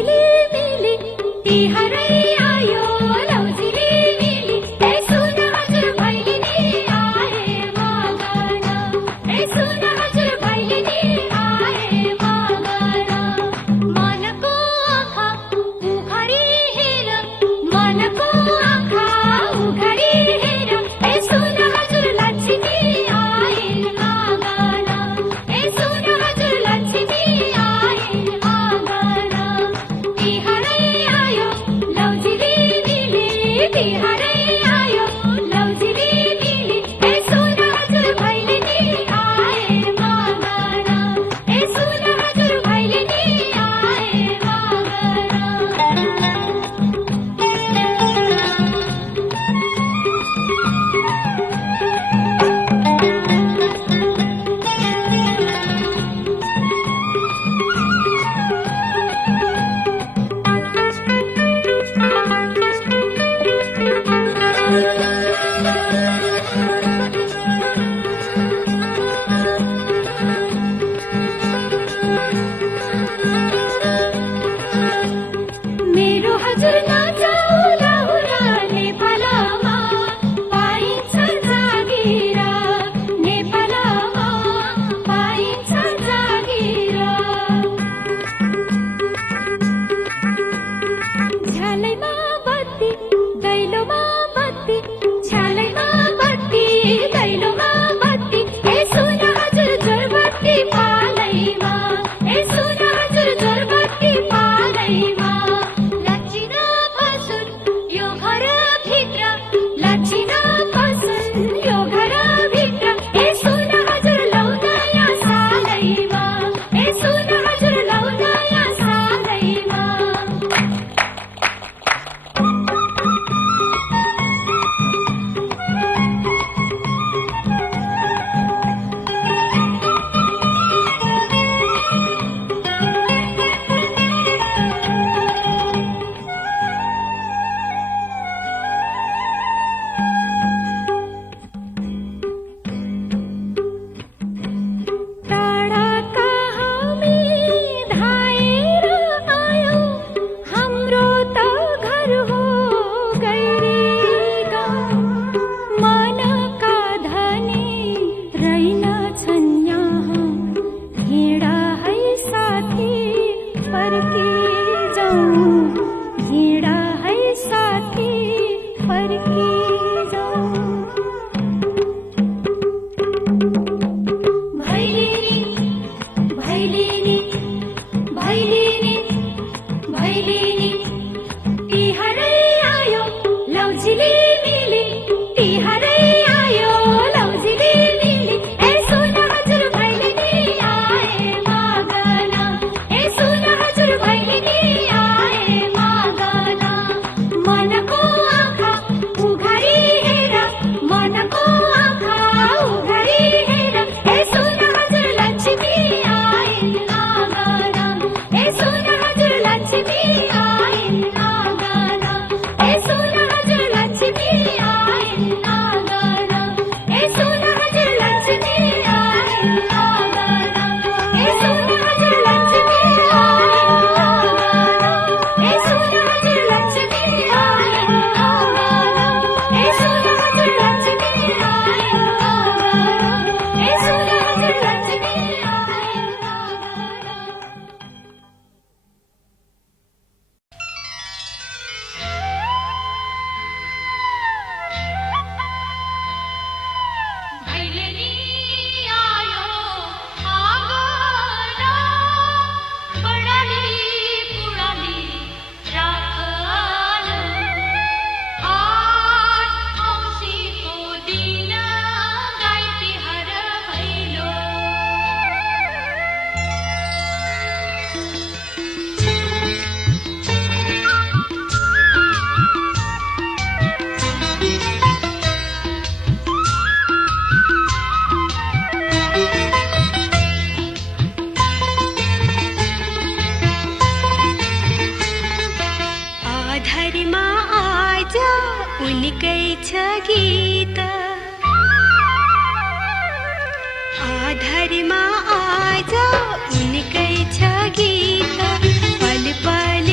लौजिली मिली तिहारै आयो लौजिली मिली ए सुन हजुर भैलिनी आए मगन ए सुन हजुर भैलिनी आए मगन मनको आँखा उघारी हेर मनको आँखा उघारी हेर ए सुन हजुर लक्ष्मी आए मगन ए सुन हजुर लक्ष्मी आए मगन तिहारै आयो लौजिली मिली तिहारै आयो लौजिली मिली ए सुन हजुर भैलिनी आए मगन ए सुन हजुर भैलिनी आए मगन मेरो हजुर नाचाउ लाहुरा नेपालमा पाइन्छ जागिर नेपालमा पाइन्छ जागिर झ्यालैमा बत्ती दैलोमा बत्ती झ्यालैमा बत्ती दैलोमा बत्ती ए सुन हजुर जोरबत्ती पालैमा ए सुन हजुर जोरबत्ती पालैमा लक्षिन बसुन यो घरभित्र लक्षिन बसुन यो घरभित्र ए सुन हजुर लौ नयाँ सालैमा ए सुन हजुर लौ नयाँ सालैमा टाढाका हामी धाएर आयौँ हाम्रो त घर हो गैरी गाउँ मनका धनी रहेनछन् यहाँ हिँडा है साथी फर्की जाउँ हिँडा है साथी फर्की जाउँ भैलिनी भैलिनी भैलिनी भैलिनी तिहारै आयो लौजिली मिली तिहारै आयो लौजिली मिली ए सुन हजुर भैलिनी आए मगन ए सुन हजुर भैलिनी आए मगन मनको आँखा उघारी हेर मनको आँखा उघारी हेर ए सुन हजुर लक्ष्मी आए मगन ए सुन हजुर लक्ष्मी आए मगन ए सुन हजुर लक्ष्मी आए मगन ए सुन हजुर लक्ष्मी आए मगन ए सुन हजुर लक्ष्मी आए मगन ए सुन हजुर लक्ष्मी आए मगन ए सुन हजुर लक्ष्मी आए मगन ए सुन हजुर लक्ष्मी आए भैलिनी आयो आँगन बडाली बुढाली राखन आठ औँसीको दिन गाई तिहार भैलो आधारमा आज उनकै छ गीत आधारमा आज उनकै छ गीत पल पल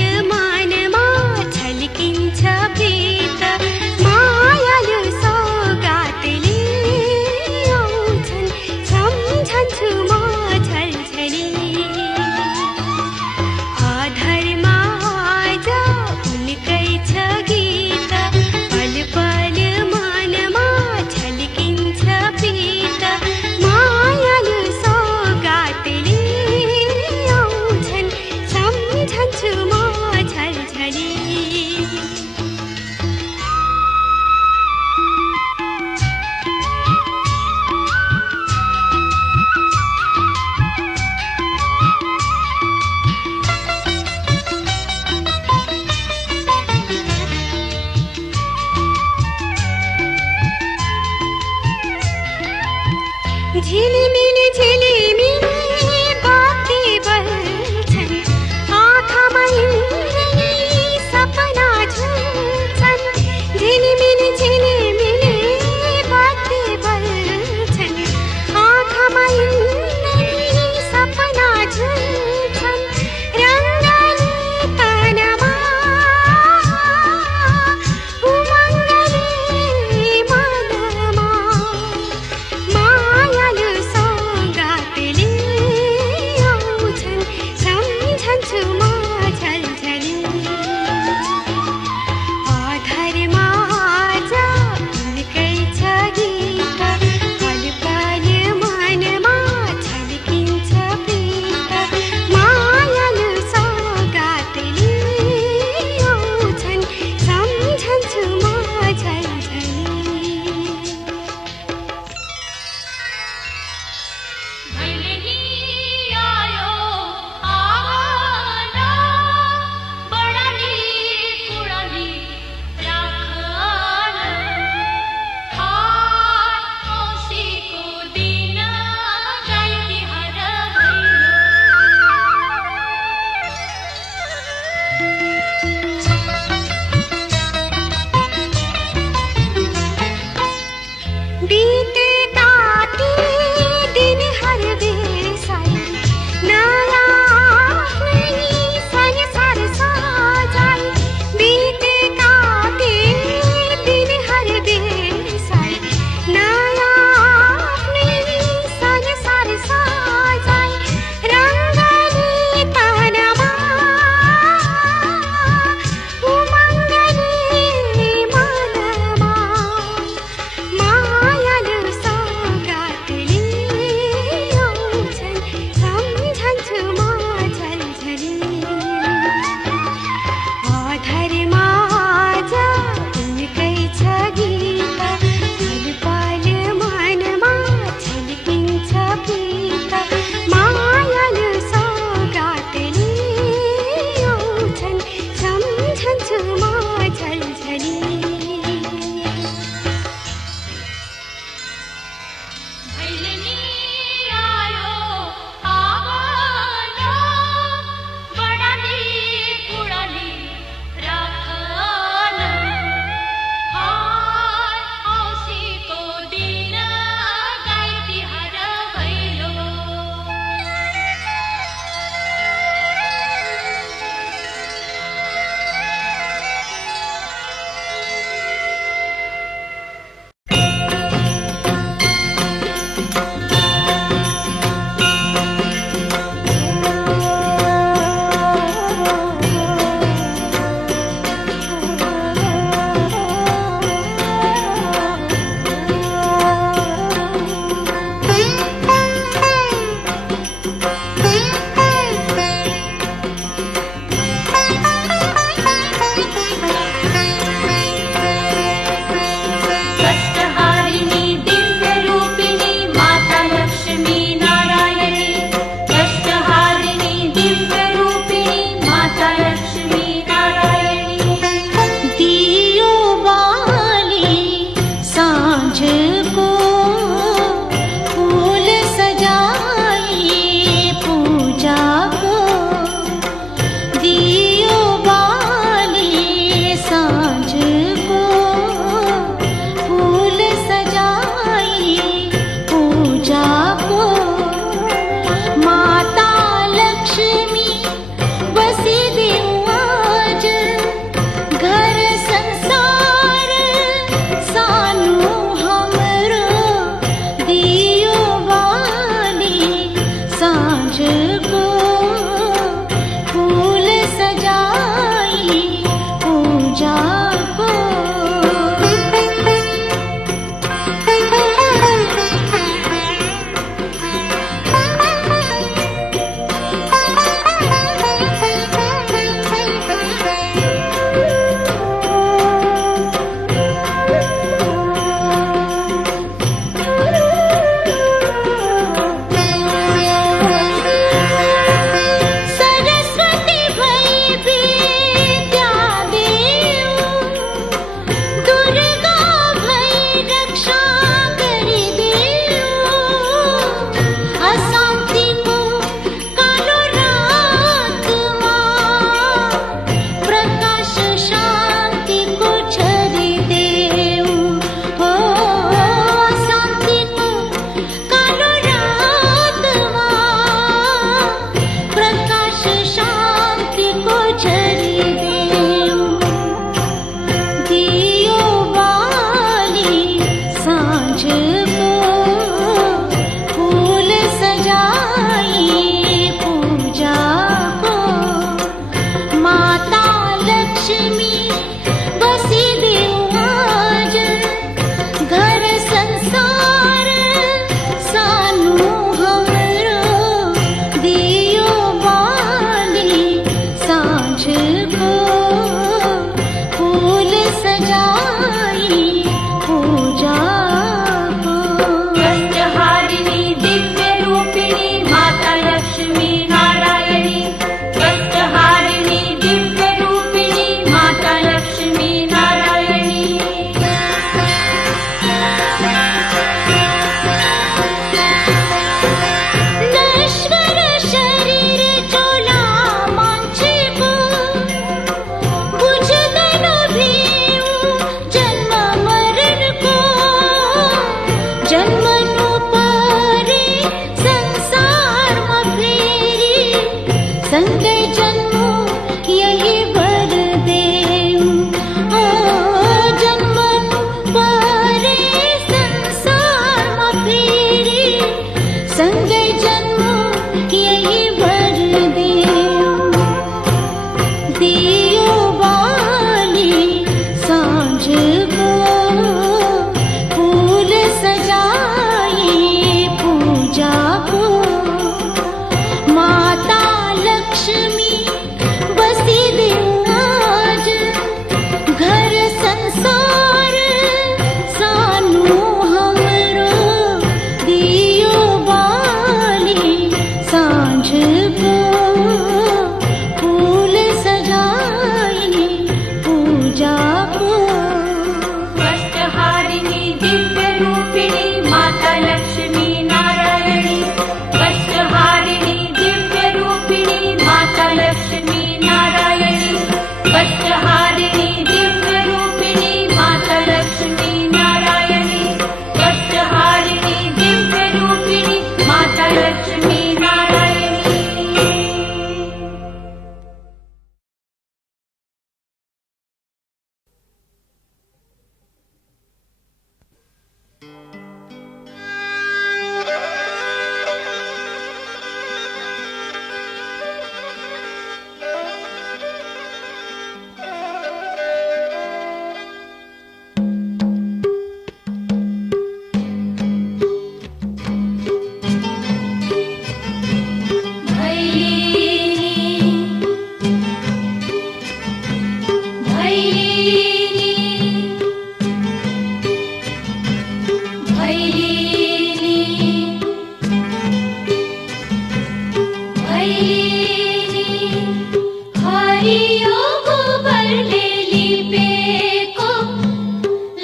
हरियो गोबरले लिपेको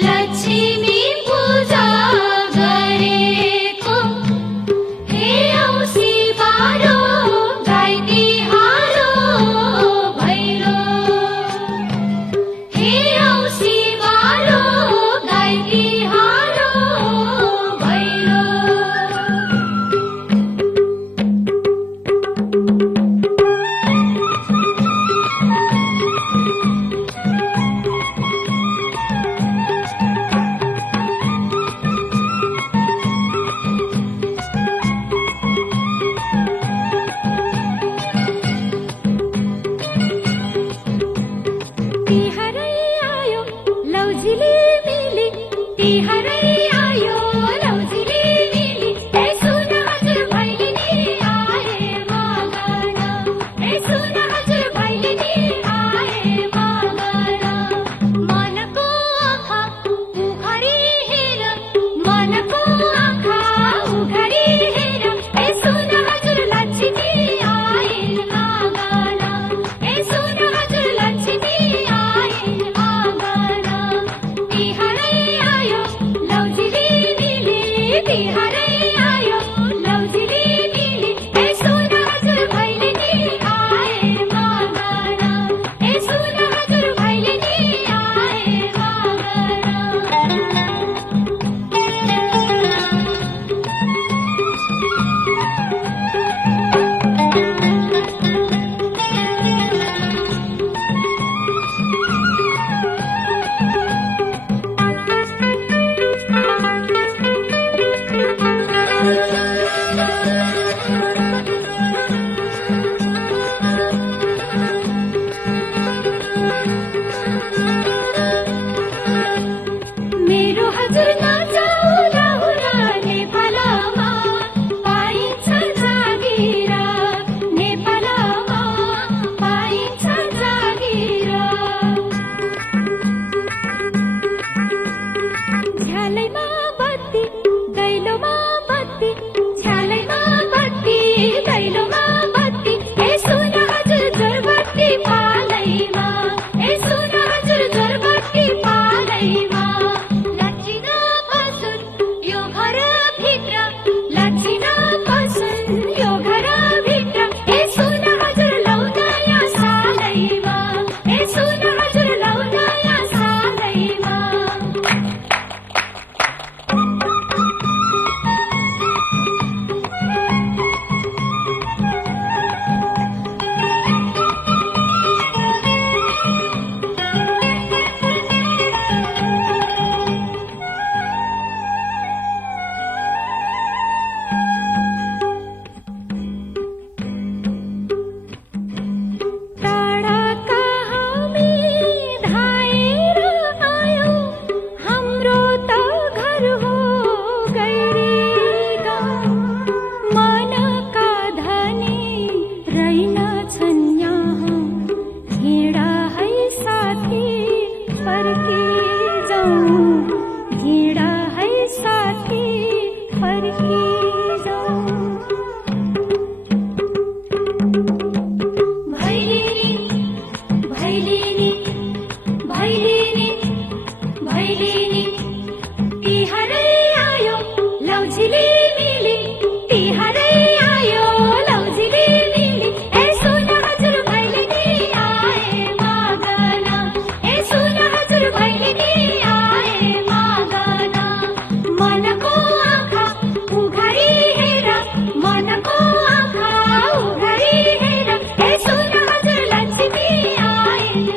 लक्ष्मी पूजा गरेको हे औँसी बारो गाई तिहारो भैलो हे औँसी बारो गाई तिहारो भैलो तिहारै आयो लौझिली मिली तिहारै आयो लौझिली मिली ए सुन हजुर भैलेनी आए मगन ए सुन हजुर भैलेनी आए मगन मनको आँखा उघारी हेर मनको आँखा उघारी हेर ए सुन हजुर लक्ष्मी आइन् मगन ए सुन हजुर लक्ष्मी आइन् मगन तिहारै आयो लौझिली मिली तिहारै आयो लौझिली मिली ए सुन हजुर भैलेनी आए मगन ए सुन हजुर भैलेनी आए मेरो हजुर नजाऊ लाहुरा नेपालमा पाइन्छ जागिर नेपालमा पाइन्छ जागिर झ्यालैमा बत्ती दैलोमा बत्ती झ्यालैमा बत्ती दैलोमा बत्ती ए सुन हजुर जोरबत्ती पालैमा ए सुन हजुर जोरबत्ती पालैमा लक्षिन बसुन् यो घरभित्र लक्षिन बसुन् यो घरभित्र ए सुन हजुर लौ नयाँ सालैमा ए सुन हजुर लौ नयाँ सालैमा टाढा हामी धाएर आयौँ हाम्रो त घर हो गैरी गाउँ मनका धनी रहेनछन् यहाँ हिँडा है साथी फर्की जाउँ हिँडा है साथी फर्की जाउँ भैलेनी भैलेनी भैलेनी भैलेनी तिहारै आयो लौझिली मिली तिहारै आयो लौझिली मिली ए सुन हजुर भैलेनी आए मगन ए सुन हजुर भैलेनी आए मगन मनको आँखा उघारी हेर मनको आँखा उघारी हेर ए सुन हजुर लक्ष्मी आइन्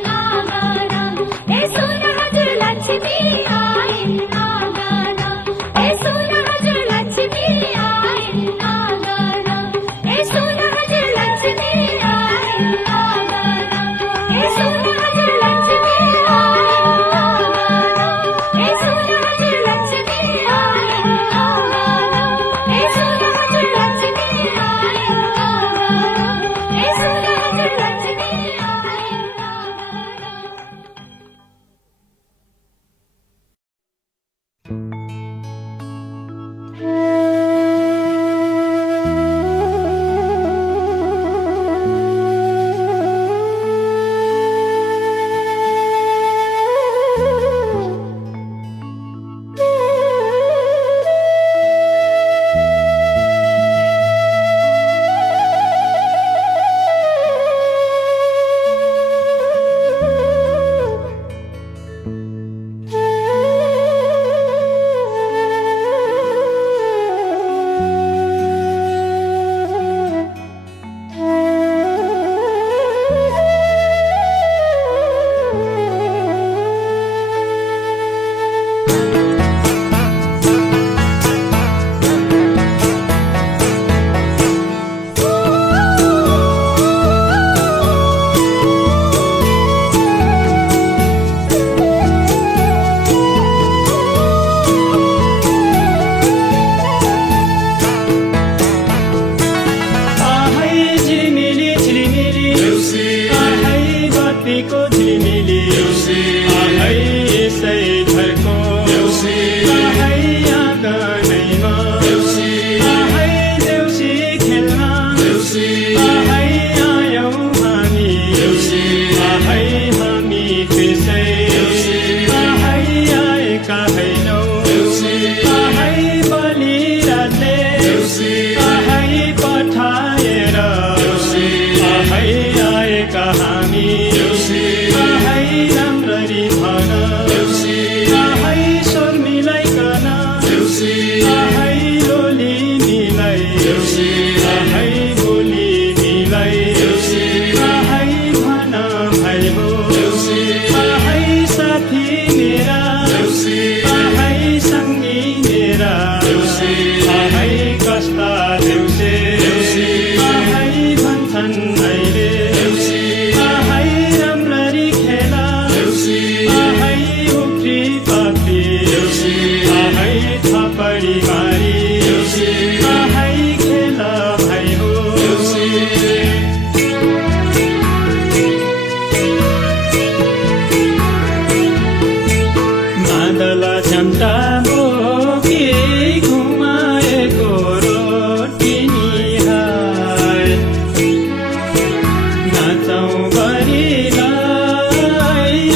बढीलाई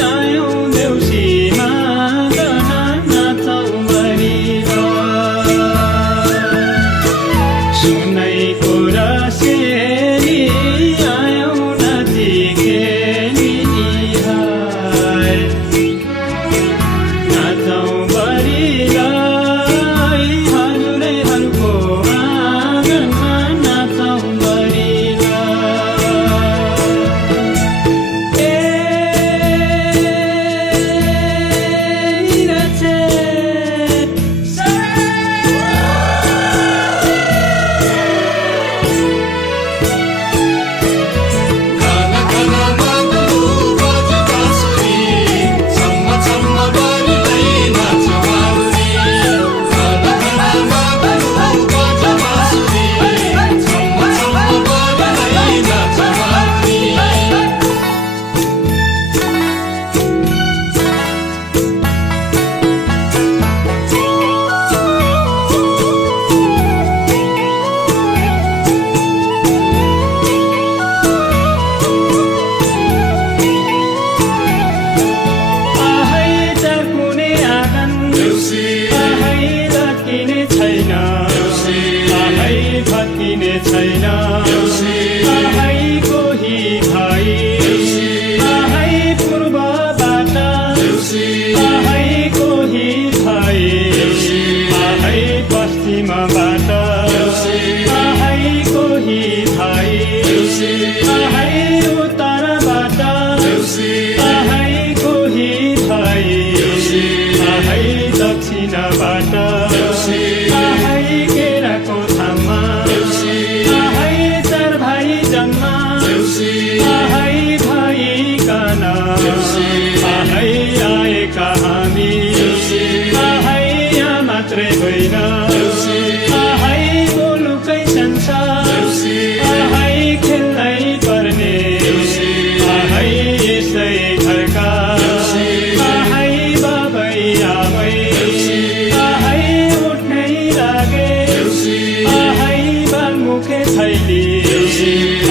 आयौँ देउसीमा नाचौँ बढीलाई सुनैको रसेली आयौँ नाची खेली हाय नाचौँ बढीलाई हजुरैहरूको आँगनमा नाचौँ बढीलाई निरछे छैन आहै कोही भाइ आहै पूर्वबाट आहै कोही भाइ आहै पश्चिमबाट आहै कोही भाइ आहै उत्तरबाट आहै कोही भाइ आहै दक्षिणबाट आहै केराको थाममा आहै चार भाइ जन्म आहै भाइ काना आहै आएका हामी आहै यहाँ मात्रै होइन आहै मुलुकै संसार आहै खेल्नै पर्ने आहै यसै घरका आहै बाबै आमै आहै उठ्नै लागे आहै बालमुखे थैली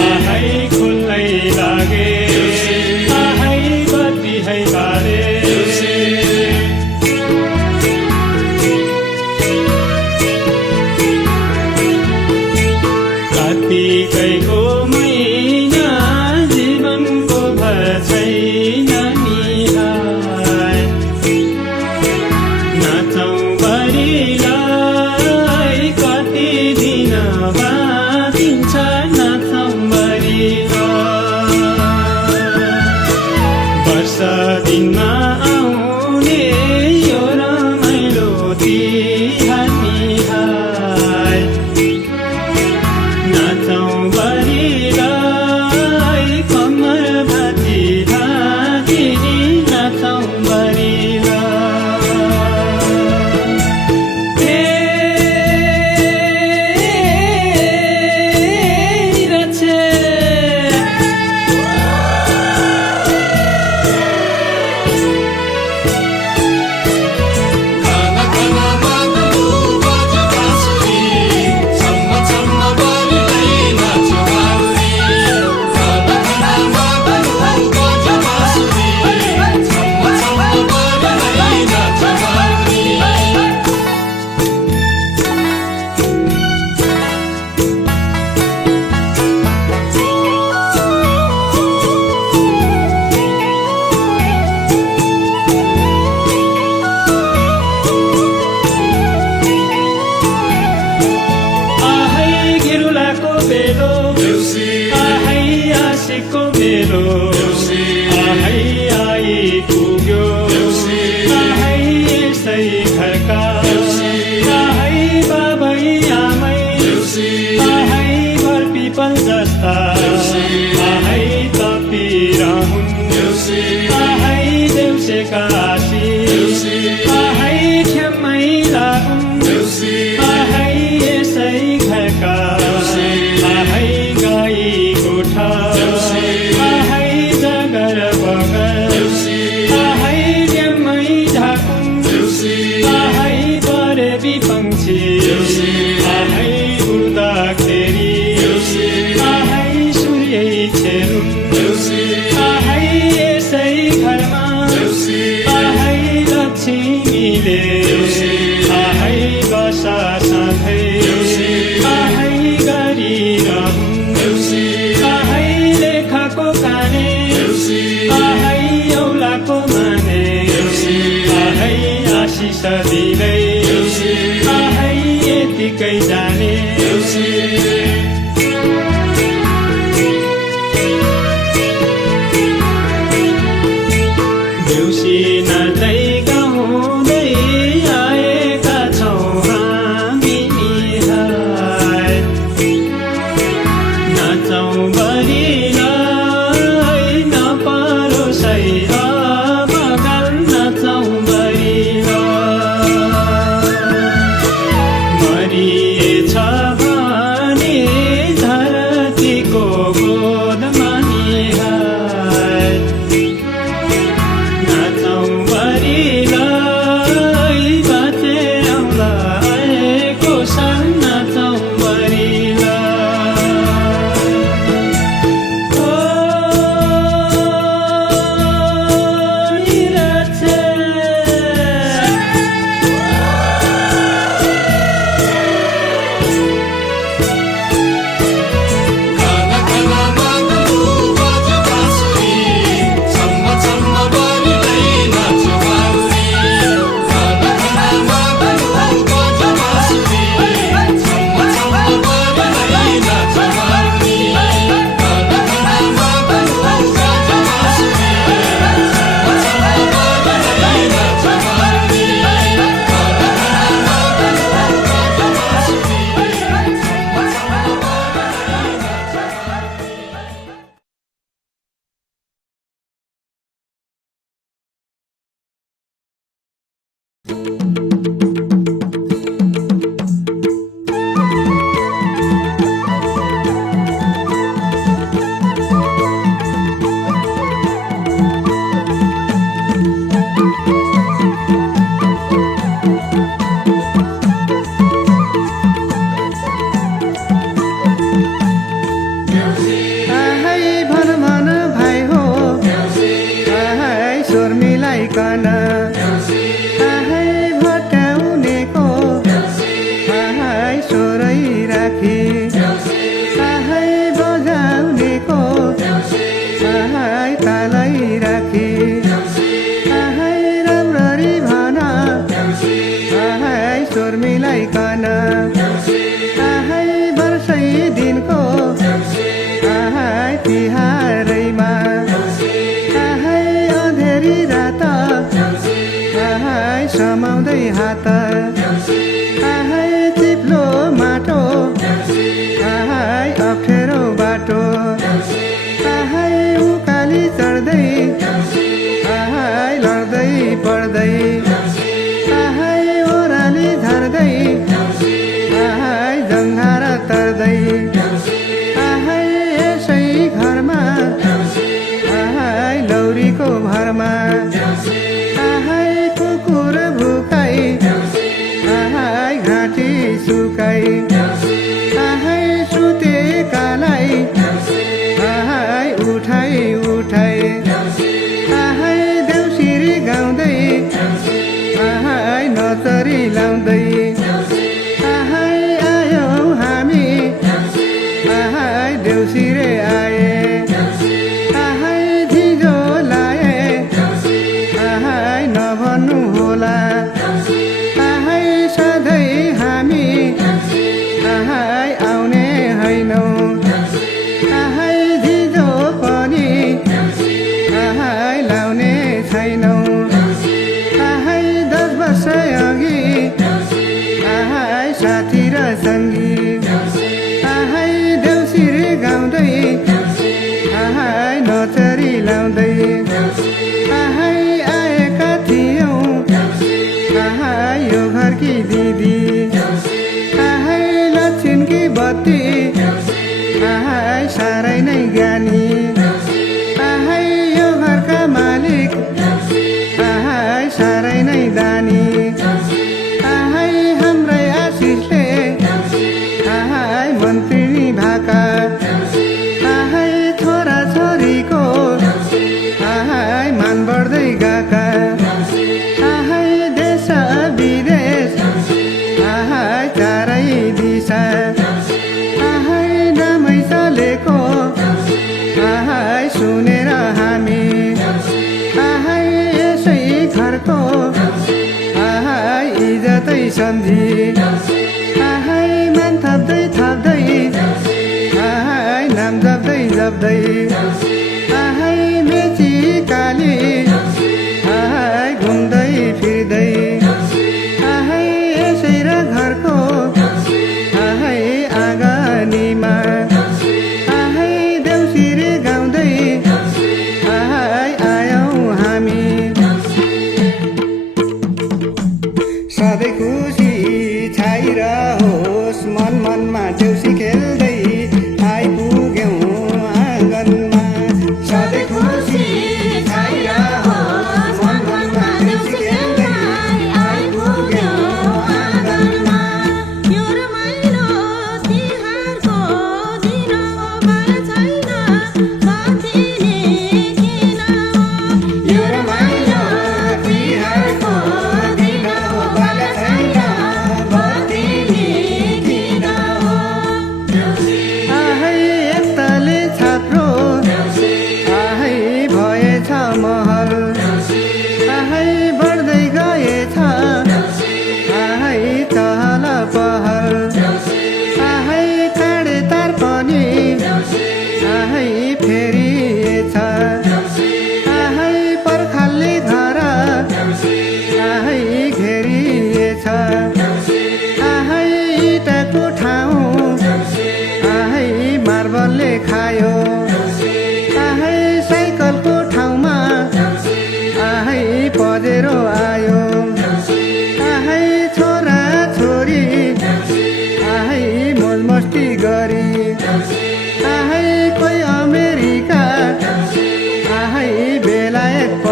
आहै खोल्नै लागे आहै बत्ती है बारे कतिकैको महिना जीवनको भर छैन नि हाय नाचौँ बढीलाई कति दिन बाँधिन्छ नाचौँ बढीलाई वर्ष दिनमा आउने यो रमाइलो तिहार नि हाय नाचौँ बढीलाई कम्मर भाती राखिनी नाचौँ बढीलाई निरछे आहै गिरुलाको बेलो आहै आशिकको मेलो आहै आइपुग्यो आहै यसै घरका आहै बाबै आमै आहै बरपिपल जस्ता आहै तपिरहुन् आहै देउसेका आशिष आहै ख्याम्मै लागुन् आहै यसै घरका आहै गाई गोठा आहै जगर बगर आहै ड्याम्मै ढाकुन् आहै परेवी पंक्षी आहै उड्दाखेरि आहै सूर्य छेरुन् आहै यसै घरमा आहै लक्ष्मीले आहै बसा सधैँ आहै गरिरहँ आहै लेखाको काने आहै औलाको माने आहै आशिष दिँदै आहै यतिकै जाने देउसी नाच्दै गाउँदै आएका छौँ हामीलाई नाचौँ बरिलाई नपरोसै अबगाल नाचौँ बरिलाई मरिएछ भने धरतीको गोदमा निहाय नाचौँ बरिलाई बाँचेर आउँला आएको साल नाचौँ बरिलाई ओ निराछे आहै भन भन भाइ हो आहै स्वर मिलाइकन आहै भट्याउनेको आहै स्वरै राखी आहै बजाउनेको आहै तालै राखी आहै राम्ररी भन आहै स्वर मिलाइकन आहै वर्षै दिनको आहै तिहारैमा आहै अँधेरी रात आहै समाउँदै हात आहै चिप्लो माटो आहै अप्ठ्यारो बाटो आहै उकाली चढ्दै आहै लड्दै पढ्दै आहै ओह्राली झर्दै आहै जङ्घार तर्दै आहै यसै घरमा आहै लौरीको भरमा आहै कुकुर भुकाई आहै घाँटी सुकाई आहै सुतेकालाई आहै उठाई उठाई आहै देउसिरी गाउँदै आहै नचरी लाउँदै आहै आयौँ हामी आहै देउसिरे आए आहै झिझो लाए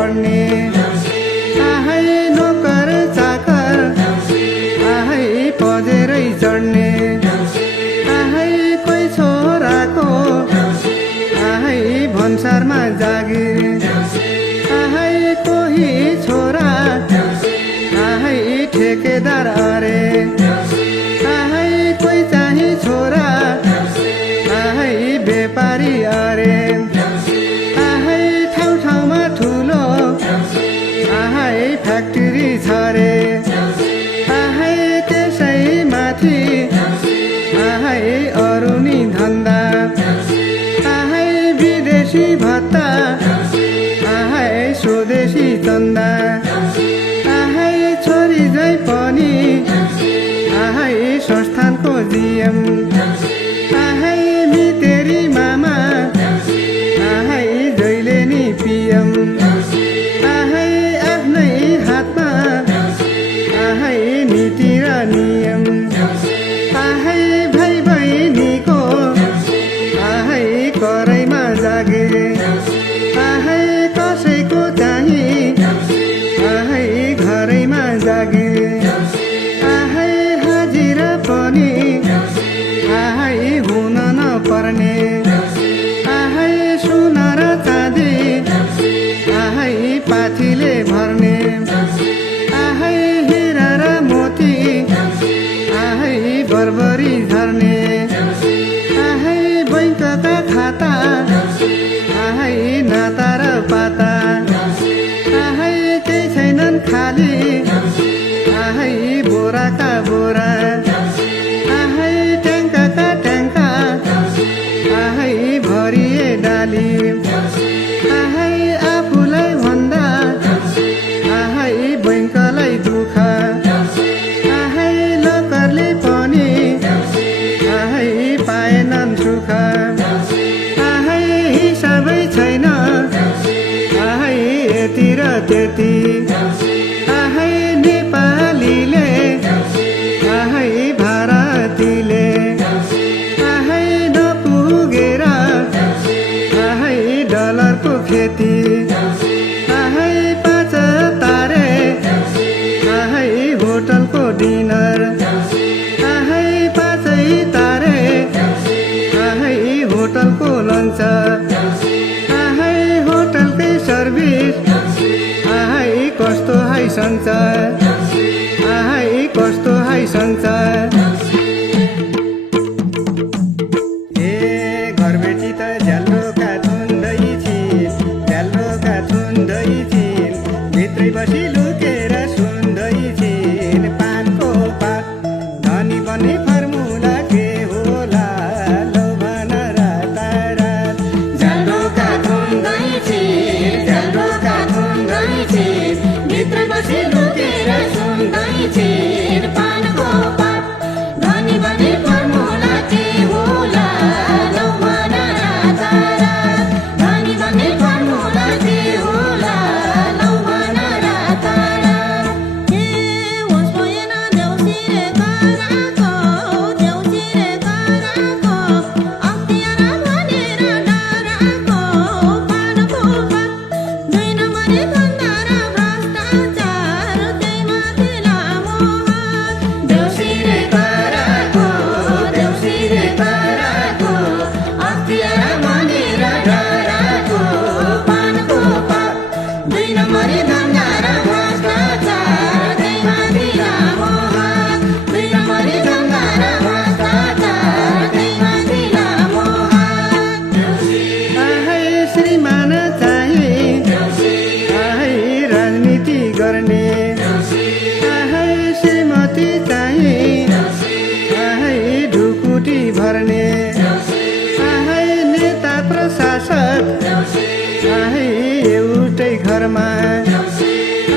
पढ्ने आहै नोकर चाकर आहै पदेरै चढ्ने आहै कोही छोराको आहै भन्सारमा जागिर आहै कोही छोरा आहै ठेकेदार अरे आहै कोही चाहिँ छोरा आहै व्यापारी अरे आहै ठाउँ ठाउँमा ठुलो आहै फ्याक्ट्री छ रे आहै त्यसै माथि आहै अरू नि धन्दा आहै विदेशी भत्ता आहै स्वदेशी चन्दा आहै छोरी झै पनि आहै संस्थानको जिएम आहै मितेरी मामा आहै जहिले नि पिएम आहै आफ्नै हातमा आहै नीति र नियम आहै भाइ बहिनीको आहै करैमा जागे आहै कसैको चाहिँ आहै घरैमा जागे आहै हाजिरा पनि आहै हुन नपर्ने आहै सुन र चाँदी आहै पाथीले भर्ने आहै हिरा र मोती आहै बरबरी झर्ने आहै बैंकका खाता आहै नाता र पाता आहै केही छैनन् खाली आहै बोराका बोरा आहै ट्याङ्काका ट्याङ्का आहै भरिए डाली आहै आफूलाई भन्दा आहै बैंकलाई दुःख आहै लोकरले पनि आहै पाएनन् सुख आहै हिसाबै छैन आहै यति र त्यति आहै नेपालीले आहै भारतीले आहै नपुगेर आहै डलरको खेती आहै 5 तारे आहै होटलको डिनर आहै 5 तारे आहै होटलको लन्च आहै होटलकै सर्भिस आहै कस्तो हाई सञ्चार आहै कस्तो हाई सञ्चार ए घरबेटी त झ्यालोका थुन्दै छिन् झ्यालोका थुन्दै छिन् भित्रै बसी लुकेर सुन्दै छिन् पानको पात धनी बन्ने फर्मुला के होला लौ भन रातारात झ्यालोका थुन्दै छिन् झ्यालोका थुन्दै छिन् भित्रै बसी लुकेर सुन्दै छिन् पानको पात धनी बन्ने फर्मुला के होला लौ भन रातारात धनी बन्ने फर्मुला के होला लौ भन रातारात ए होस भएन देउसीले कराको अख्तियार भनेर डराको पानको पात दुई नम्बरी धन्दा र भ्रष्टाचार त्यही माथि लामो हात देउसीले कराको अख्तियार भनेर डराको पानको पात दुई नम्बरी धन्दा र भ्रष्टाचार त्यही माथि लामो हात दुई नम्बरी धन्दा र भ्रष्टाचार त्यही माथि लामो हात आहै श्रीमान चाहिँ आहै राजनीति गर्ने आहै श्रीमती चाहिँ आहै ढुकुटी भर्ने आहै नेता प्रशासक आहै एउटै घरमा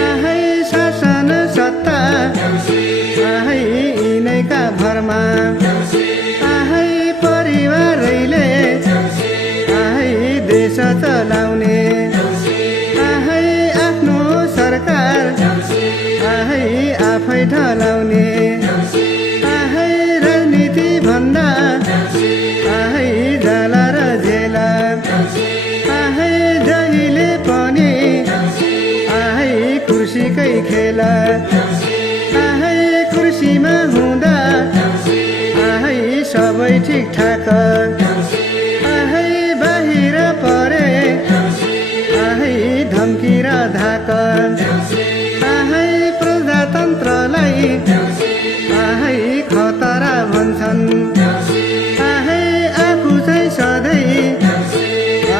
आहै शासन सत्ता आहै यिनैका भरमा आहै परिवारैले आहै देश चलाउने आहै आफ्नो सरकार आहै आफै ढलाउने आहै राजनीति भन्दा आहै जाला र जेला आहै जहिले पनि कुर्सीकै खेल आहै कुर्सीमा हुँदा आहै सबै ठिकठाक आहै बाहिर परे आहै धम्की र धाक आहै प्रजातन्त्रलाई आहै खतरा भन्छन् आहै आफू चाहिँ सधैँ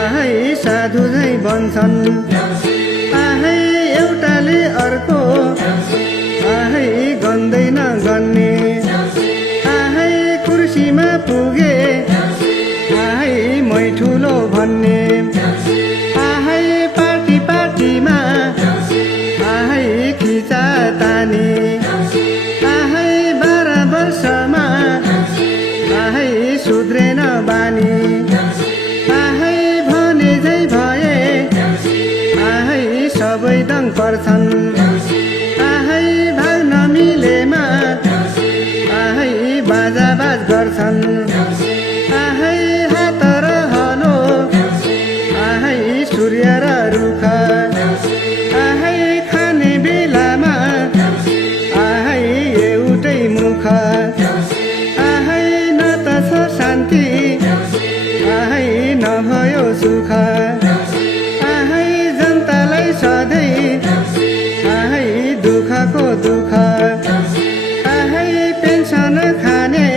आहै साधु झैँ बन्छन् आहै एउटाले अर्को आहै गन्दैन गन्ने आहै कुर्सीमा पुगे आहै मै ठुलो भन्ने आहै पार्टी पार्टीमा आहै खिचा तानी आहै 12 वर्षमा आहै सुध्रेन बानी आहै भने झै भए आहै सबै दङ पर्छन् आहै भाग नमिलेमा आहै बाजाबाज गर्छन् आहै हात र हलो आहै सूर्य र रुख आहै खाने बेलामा आहै एउटै मुख आहै न त छ शान्ति आहै नभयो सुख आहै जनतालाई सधैँ आहै दुःखको दुःख आहै पेन्सन खाने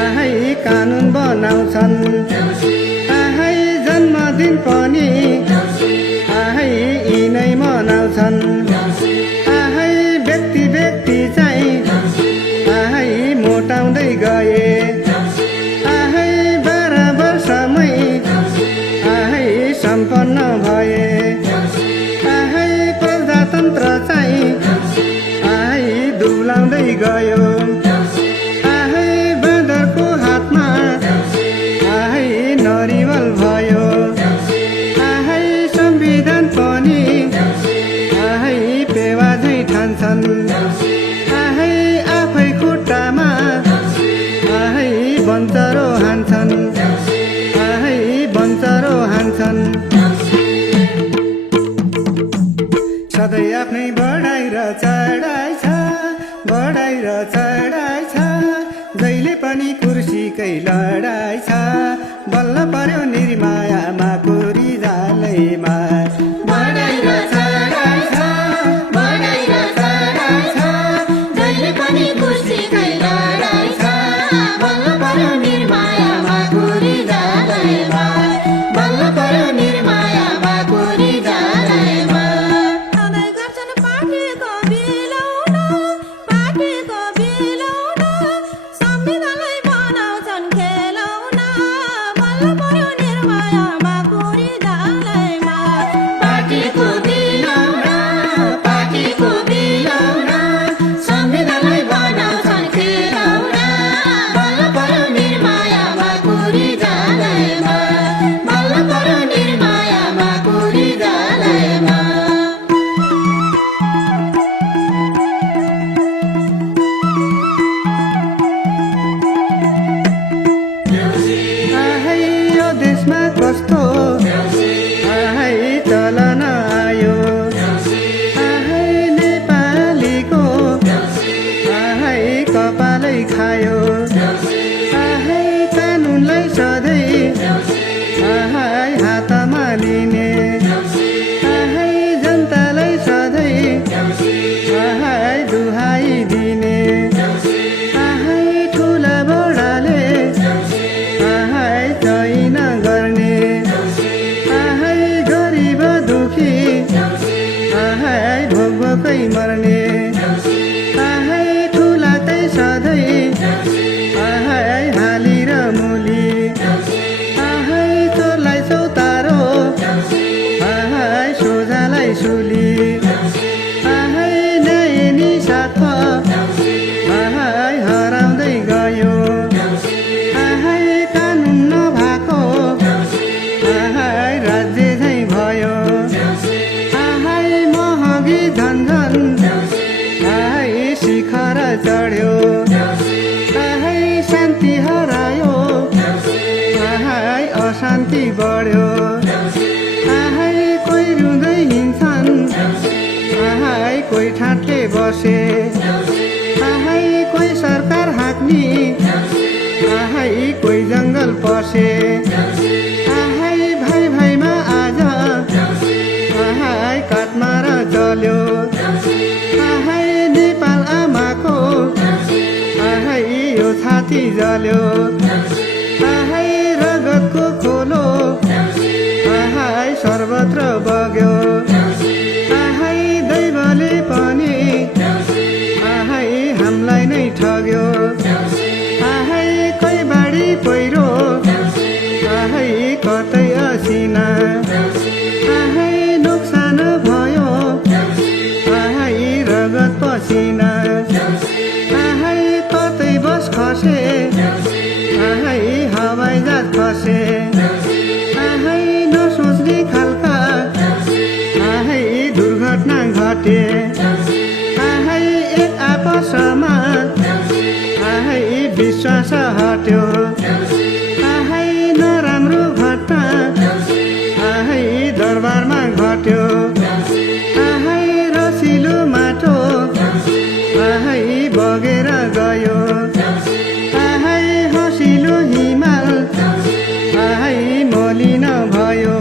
आहै कानुन बनाउँछन् आहै जन्मदिन पनि आहै यिनै मनाउँछन् आहै व्यक्ति व्यक्ति चाहिँ आहै मोटाउँदै गए आहै 12 वर्षमै आहै सम्पन्न भए आहै प्रजातन्त्र चाहिँ आहै दुलाउँदै गयो आहै बाँदरको हातमा आहै नरिवल भयो आहै संविधान पनि आहै पेवा झैँ ठान्छन् आहै आफै खुट्टामा आहै बन्चरो हान्छन् आहै बन्चरो हान्छन् सधैँ आफ्नै बढाइ र चढाइ छ बढाइ र चढाइ छ जहिले पनि कुर्सीकै लडाइ छ बल्ल पर्यो निर्मायामा कुरी जालैमा बढाइ र चढाइ छ बढाइ र चढाइ छ जहिले पनि कुर्सीकै लडाइ छ बल्ल पर्यो निर्मायामा कुरी जालैमा बल्ल पर्यो निर्मायामा कुरी जालैमा सधैँ गर्छन् पार्टीको बिलौन संविधानलाई बनाउँछन् खेलौन बल्ल पर्यो निर्मायामा कुरी जालैमा पार्टीको बिलौन संविधानलाई बनाउँछन् खेलौन बल्ल पर्यो निर्मायामा कुरी जालैमा बल्ल पर्यो निर्मायामा कुरी जालैमा आहै यो देशमा कस्तो आहै चलन आयो आहै नेपालीको आहै कपालै खायो आहै कानुनलाई सधैँ आहै हातमा लिने आहै जनतालाई सधैँ आहै दुहाई दिने आहै ठुला बडाले आहै चैन गर्ने आहै गरिब दुखी आहै भोकै मर्ने आहै ठुलाकै सधैँ आहै हाली र मुली आहै चोरलाई चौतारो आहै सोझालाई सुली आहै न्याय निसाथ आहै हराउँदै गयो आहै कानुन नभएको आहै राज्य झैँ भयो आहै महँगी झन्झन जल्यो आहै रगतको खोलो आहै सर्वत्र बग्यो आहै दैवले पनि आहै हामीलाई नै ठग्यो आहै कोही बाढी पहिरो आहै कतै असिना आहै नोक्सान भयो आहै रगत पसिना आहै कतै बस खसे आहै हवाईजहाज खसे आहै नसोच्ने खालका आहै दुर्घटना घटे आहै एक आपसमा आहै विश्वास हट्यो आहै नराम्रो घटना आहै दरबारमा घट्यो आहै रसिलो माटो आहै बगेर गयो आहै हँसिलो हिमाल आहै मलिन भयो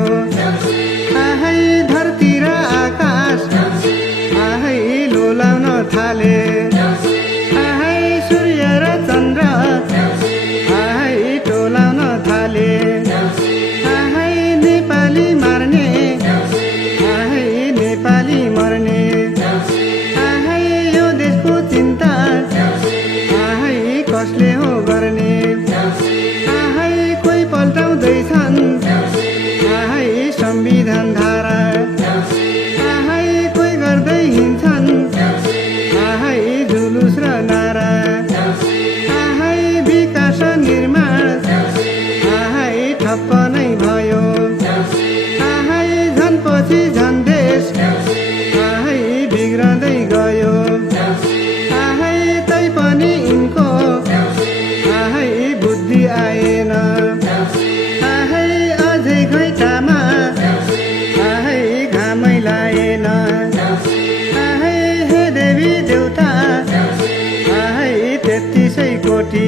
आहै धरती र आकाश आहै लोलाउन थाले आहै सूर्य र चन्द्र आहै टोलाउन थाले आहै नेपाली मार्ने आहै नेपाली मर्ने आहै यो देशको चिन्ता आहै कसले हो गर्ने आहै कोही पल्टाउँदैछन् आहै संविधान धारा आहै कोही गर्दै हिँड्छन् आहै जुलुस र नारा आहै विकास निर्माण आहै ठप्प नै भयो आहै झन् पछि झन् देश आहै बिग्रदै गयो आहै तैपनि यिनको आहै बुद्धि आएन आहै अझै खै कामा आहै घामै लाएन आहै हे देवी देउता आहै 33 कोटी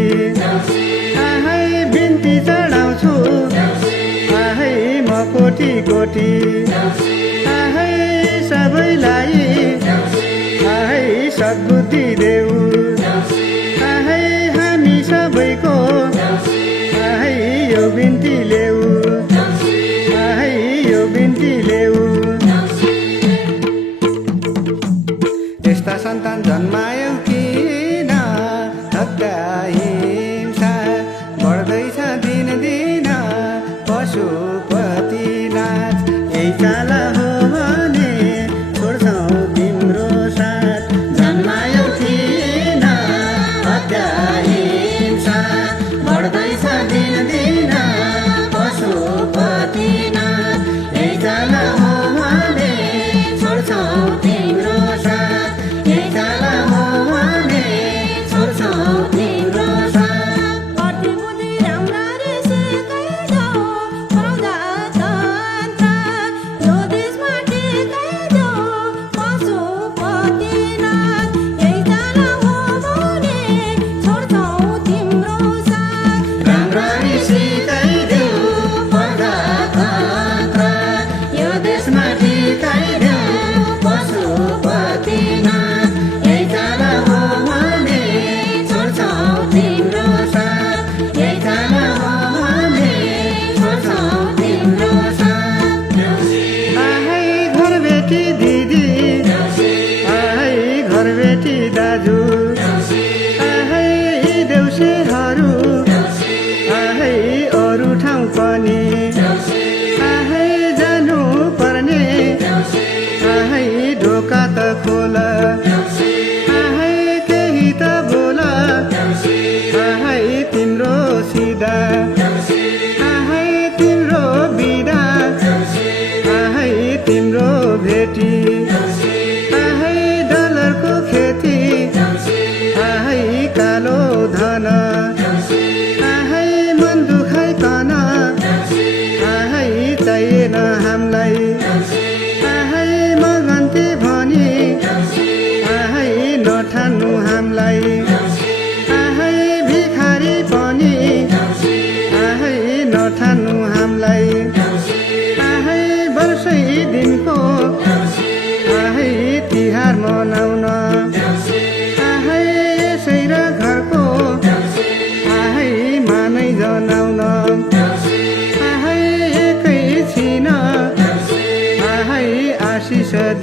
आहै बिन्ती चढाउँछु आहै म कोटी कोटी आहै सबैलाई आहै सद्बुद्धि देऊ आहै हामी सबैको आहै यो बिन्ती लेऊ आहै यो बिन्ती लेऊ यस्ता सन्तान जन्मायौ किन हत्या हिंसा बढ्दैछ दिनदिन पशुपतिनाथ यही चाला हो भने छोड्छौ तिम्रो साथ जन्मायौ किन हत्या हिंसा बढ्दैछ दिनदिन पशुपतिनाथ यही चाला हो भने छोड्छौ तिम्रो साथ यही चाला हो भने छोड्छौ तिम्रो साथ अति बुद्धि राम्ररी सिकाइदेऊ प्रजातन्त्र यो देशमा टिकाइदेऊ पशुपतिनाथ यही चाला हो भने छोड्छौ तिम्रो साथ राम्ररी सिकाइदेऊ प्रजातन्त्र यो देशमा टिकाइदेऊ पशुपतिनाथ यही चाला हो भने छोड्छौ तिम्रो साथ यही चाला हो भने छोड्छौ तिम्रो साथ आहै घरबेटी दिदी आहै घरबेटी दाजु आहै यी देउसेहरू आहै अरू ठाउँ पनि आहै जानु पर्ने आहै ढोका त खोल आहै केही त बोल आहै तिम्रो सिधा आहै तिम्रो बिदा आहै तिम्रो भेटी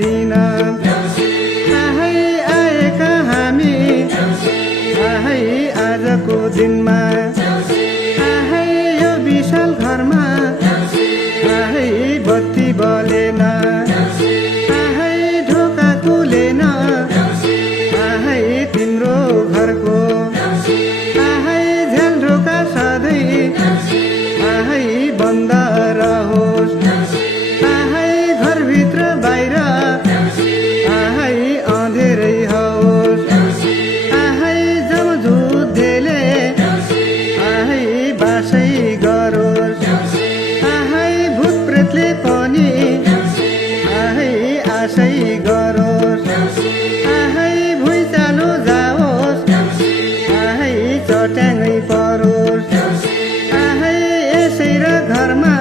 दिन आहै आएका हामी आहै आजको दिनमा आहै यो विशाल घरमा आहै बत्ती बलेन आहै ढोका खुलेन आहै तिम्रो घरको आहै झ्याल ढोका सधैँ आहै बन्द रहोस् आहै घरभित्र बाहिर आहै अँधेरै होस् आहै जमजुद्धेले आहै बासै गरोस् आहै भूत प्रेतले पनि आहै आशै गरोस् आहै भुइँचालो जाओस् आहै चट्याङै परोस् आहै यसै र घरमा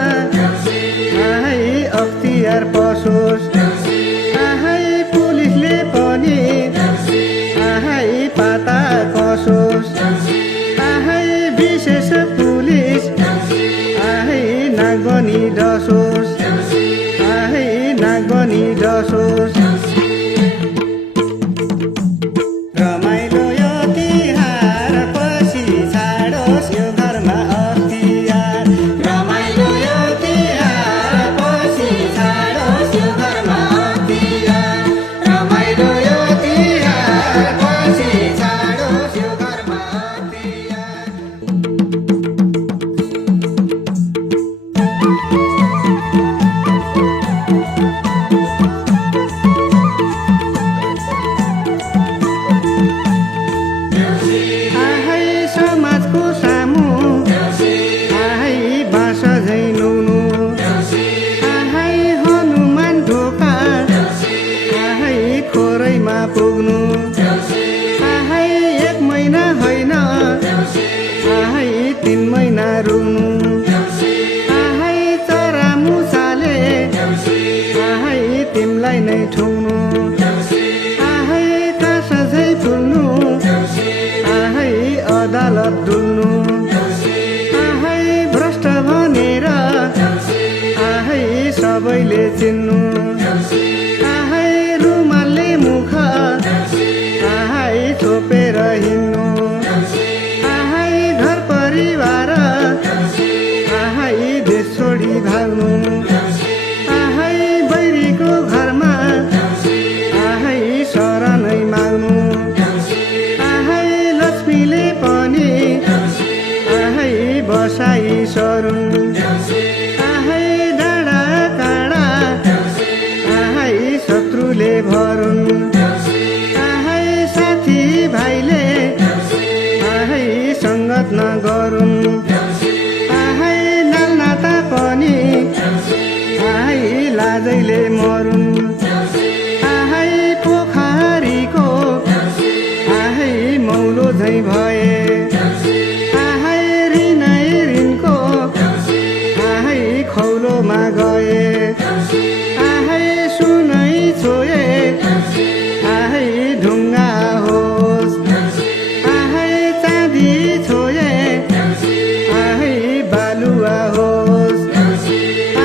आहै अख्तियार पसोस् आहै पुलिसले पनि आहै पाता कसोस् आहै विशेष पुलिस आहै नाग बनी डसोस् आहै नाग बनी डसोस् रमाइलो यो तिहार पछि छाडोस् यो घरमा अख्तियार रमाइलो यो तिहार पछि छाडोस् यो घरमा अख्तियार रमाइलो यो तिहार पछि छाडोस् यो घरमा अख्तियार आहै समाजको सामु आहै बाँस झैँ नुनु आहै हनुमान ढोका आहै खोरैमा पुग्नु आहै 1 महिना होइन आहै 3 महिना रुनु आहै चरा मुसाले आहै तिमलाई नै ठुङ्नु आहै काँस झैँ फुल्नु आहै अदालत डुल्नु आहै भ्रष्ट भनेर आहै सबैले चिन्नु आहै रुमालले मुख आहै छोपेर हिँड्नु आहै घर परिवार आहै देश छोडी भाग्नु आहै बैरीको घरमा आहै शरणै माग्नु आहै लक्ष्मीले पनि आहै बसाई सरुन् आहै डाँडा काँडा आहै शत्रुले भरुन् आहै साथी भाइले आहै सङ्गत नगरुन् आहै नाता पनि आहै लाजैले मरुन् आहै पोखरीको आहै मौलो झैँ भए आहै ऋणै ऋणको आहै खौलोमा गए आहै सुनै छोए आहै ढुङ्गा होस् आहै चाँदी छोए आहै बालुवा होस्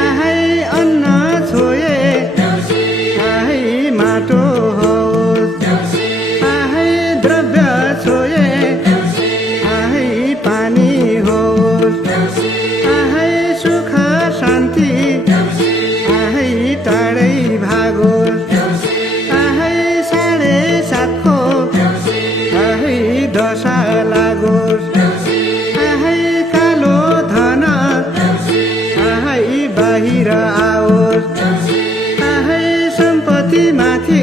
आहै अन्न छोए आहै माटो होस् आहै द्रव्य छोए आहै पानी होस् आहै सुख शान्ति आहै टाढै भागोस् आहै 7.5 को आहै दशा लागोस् आहै कालो धन आहै बाहिर आओस् आहै सम्पत्ति माथि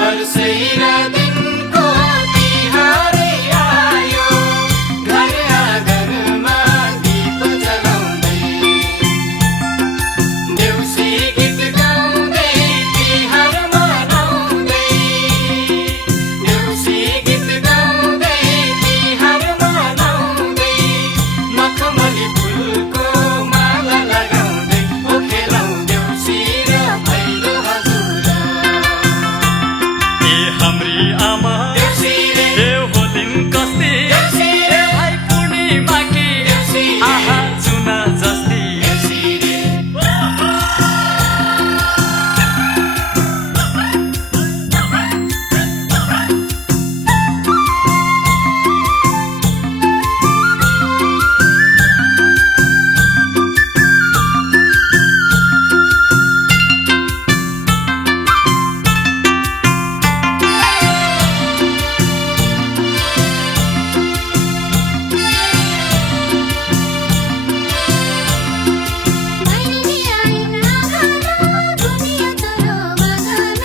वर्षै र दिनको तिहारै आयो घर आँगनमा दीप जलाउँदै देउसी गीत गाउँदै तिहार मनाउँदै देउसी गीत गाउँदै तिहार मनाउँदै मखमली फुलको माला लगाउँदै ओ खेलौँ देउसी र भैलो हजुर ए हाम्री आमा देउसी रे देव होलिन् कस्ती देउसी रे भाइ पूर्णिमाकी देउसी रे आहा चुना जस्ती देउसी रे भैरवी आइन् आँगन गुनियो चोलो मगन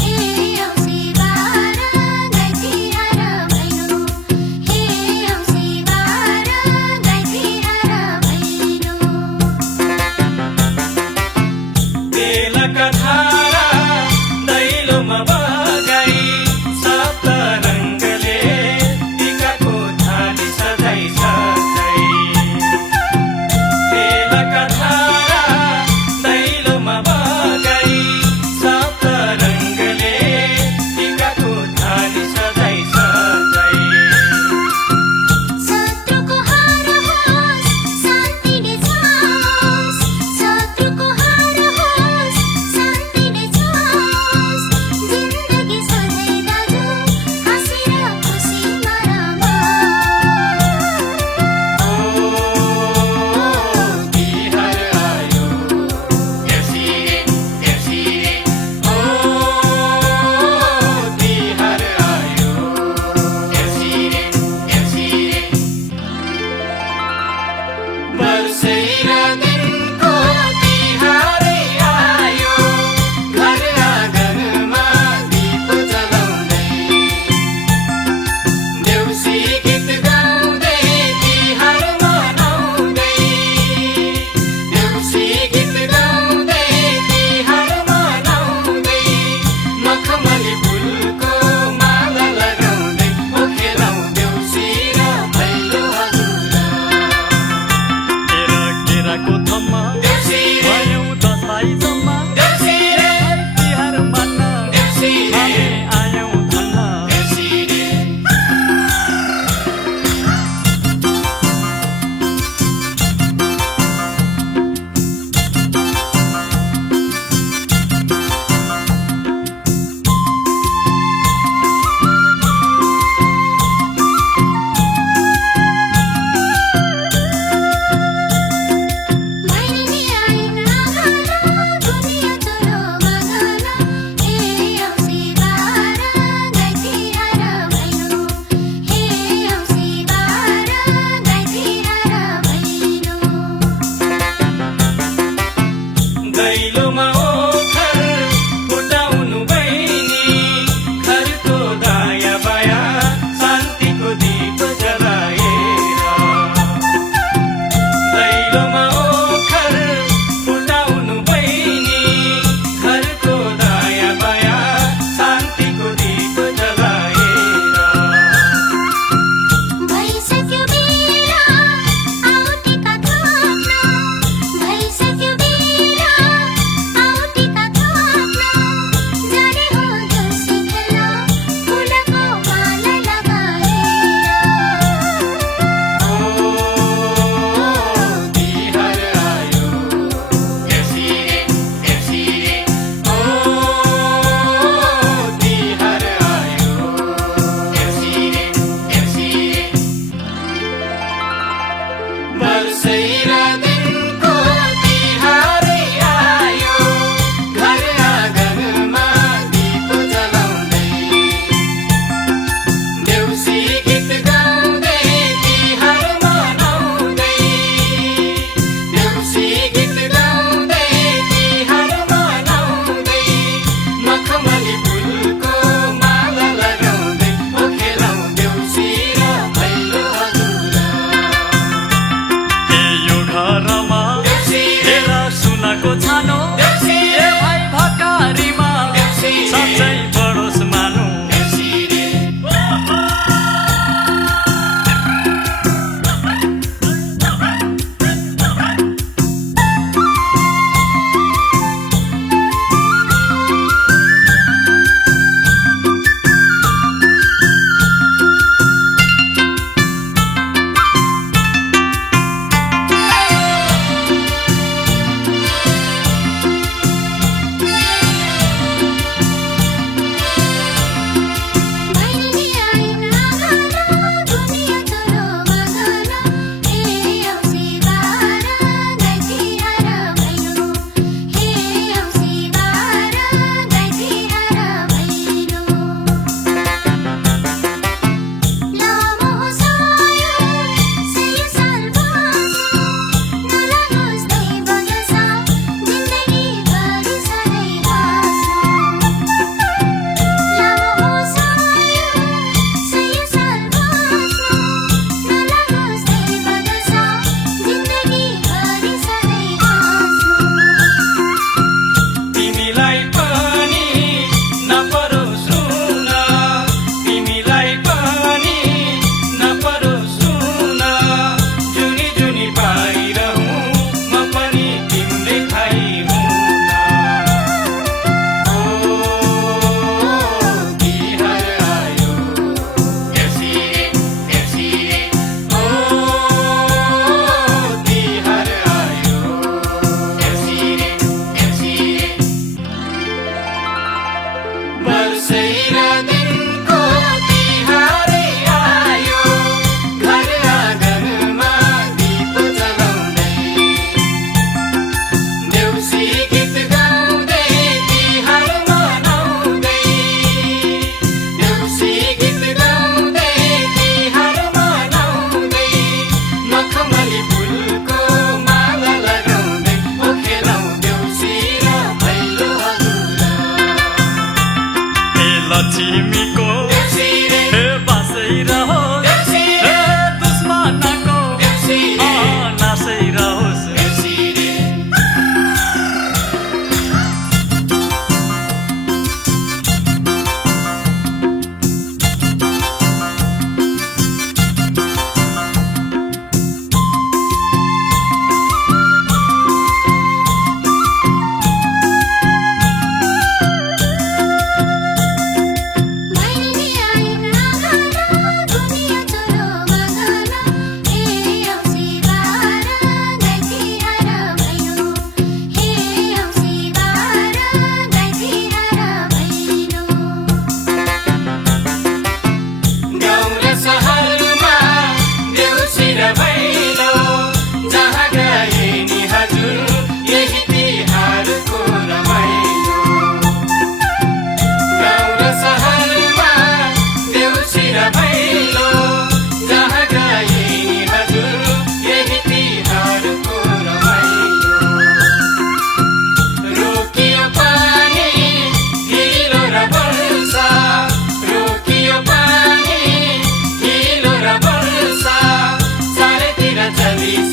हे औँसी बार गाई तिहार भैलो हे औँसी बार गाई तिहार भैलो बेलका धारा दैलोमा बगाई सप्तरङ्गले टिकाको थाली सजाई सजाई बेलका धारा दैलोमा बगाई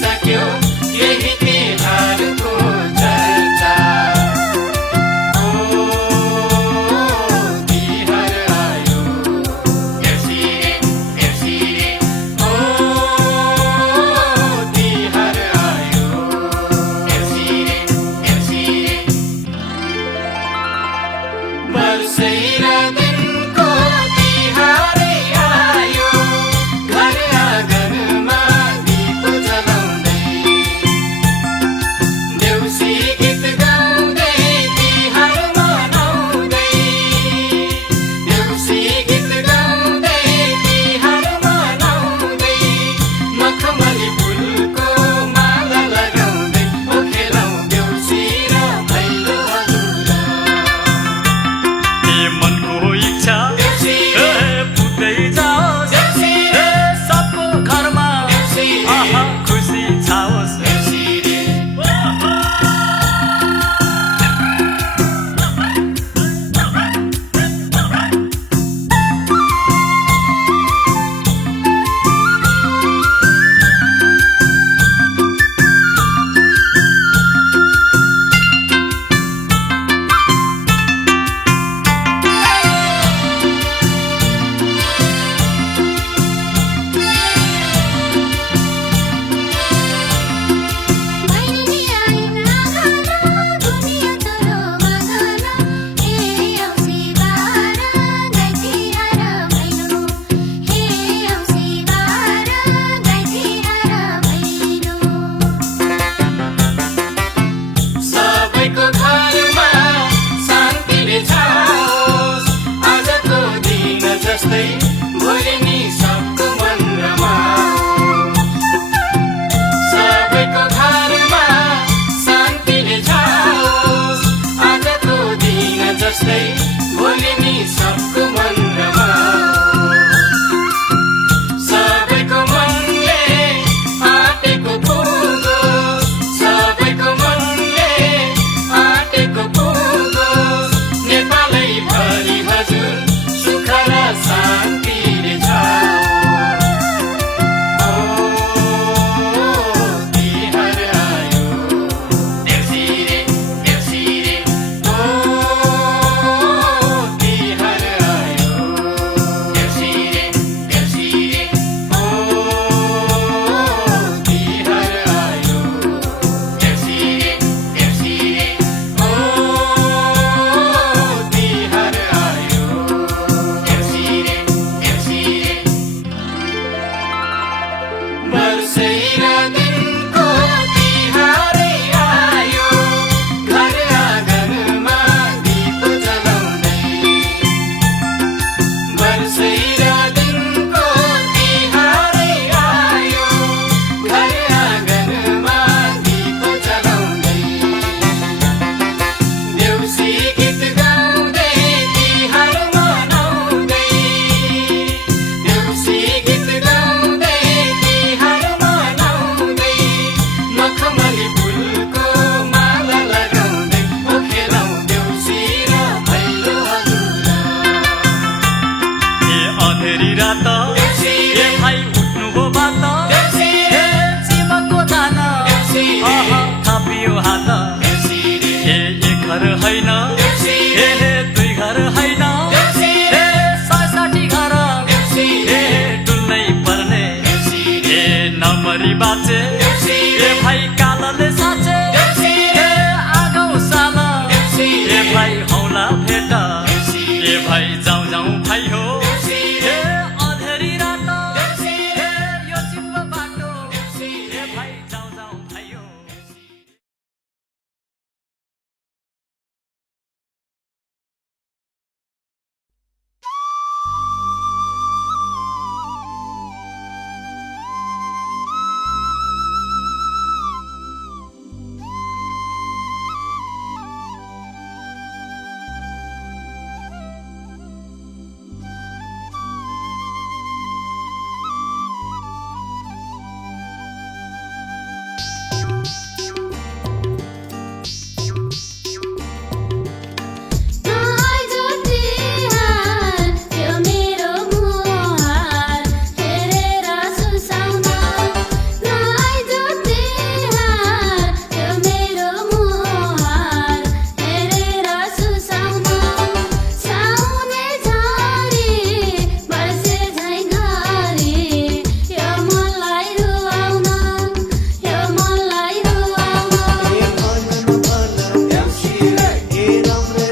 सक्यो यही तिहारको चर्चा ओ तिहार आयो देउसिरे देउसिरे ओ तिहार आयो देउसिरे देउसिरे वर्षैरा दिनको तिहारै आयो घर आँगनमा दीप जलाउँदै देउसी गीत गाउँदै तिहार मनाउँदै देउसी गीत गाउँदै तिहार मनाउँदै मखमली फुलको माला लगाउँदै खेलाउँ देउसी र भैलोहरू ए मनको इच्छा देउसिरे पुग्दै जाओस् देउसिरे सबको घरमा देउसिरे खुसी छाओस् देउसिरे भैलेनी आइन् आँगन गुनियो चोलो मगन हे औँसी बार गाई तिहार भैलो हे औँसी बार गाई तिहार भैलो सबैको घरमा शान्तिले छाओस् आजको दिन जस्तै भोलि नि सबको मन रमाओस् सबैको घरमा शान्तिले छाओस् आजको दिन जस्तै भोलि नि सबको मन रमाओस् सबैको मनले आँटेको पुगोस् सबैको मनले आँटेको पुगोस् नेपालै भरि हजुर सुख र शान्तिले छाओस् ओ तिहार आयो देउसिरे देउसिरे ओ तिहार आयो देउसिरे देउसिरे ओ तिहार आयो देउसिरे देउसिरे ओ तिहार आयो देउसिरे देउसिरे वर्षैरा दिनको तिहारै आयो घर आँगनमा दीप जलाउँदै वर्षैरा दिनको तिहारै आयो घर आँगनमा दीप जलाउँदै देउसी गीत गाउँदै तिहार मनाउँदै देउसी गीत गाउँदै तिहार मनाउँदै मखमली फुलको माला लगाउँदै खेलाउँ देउसी र भैलोहरू ए अँधेरी रात देउसिरे भाइ उठ्नुभयो बात देउसिरे चिमकको दाना देउसिरे थापियो हात देउसिरे ए घर होइन देउसिरे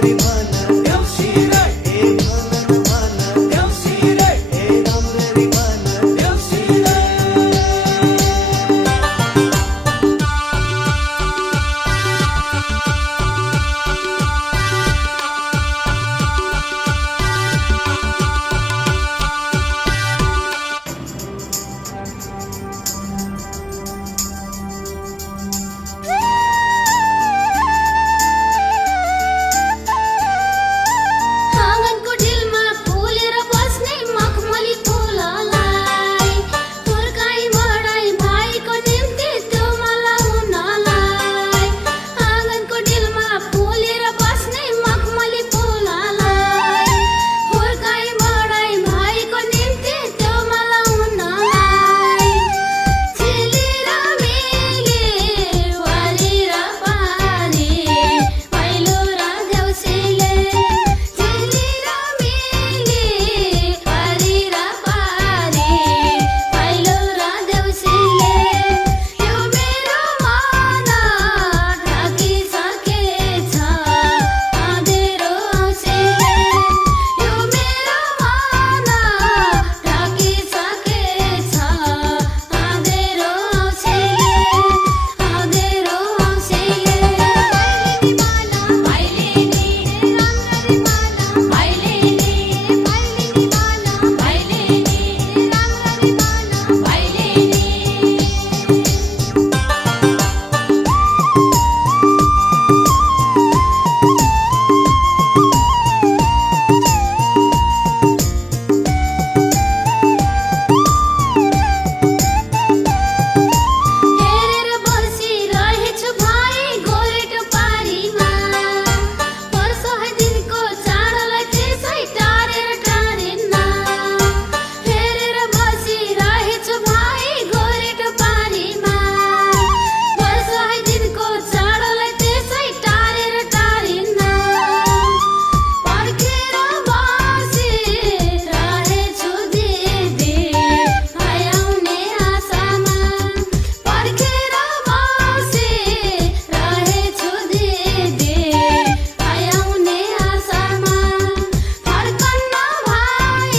राम्ररी भन देउसी रे ए भन न भन देउसी रे ए राम्ररी भन देउसी रे आँगनको डिलमा फुलेर बस्ने मखमली फुललाई हुर्काई बढाई भाइको निम्ति त्यो माला हुनलाई आँगनको डिलमा फुलेर बस्ने मखमली फुललाई हुर्काई बढाई भाइको निम्ति त्यो माला हुनलाई झिलेर मेले वाली र पारी पहिलो र देउसीले झिलेर मेले वाली र पारी पहिलो र देउसीले यो मेरो मन ढाकिसकेछ अँधेरो औँसीले यो मेरो मन ढाकिसकेछ अँधेरो औँसीले अँधेरो औँसीले भैलेनी बन भैलेनी राम्ररी बन भैलेनी भैलेनी बन भैलेनी राम्ररी बन भैलेनी हेरेर बसिरहेछु भाइ गोरेटो पारीमा वर्षै दिनको चाडलाई त्यसै टारेर टारेन हेरेर बसिरहेछु भाइ गोरेटो पारीमा वर्षै दिनको चाडलाई त्यसै टारेर टारेन पर्खेर बसिरहेछु दिदी आउने आशामा पर्खेर बसिरहेछु दिदी आउने आशामा फर्कन्न भाइ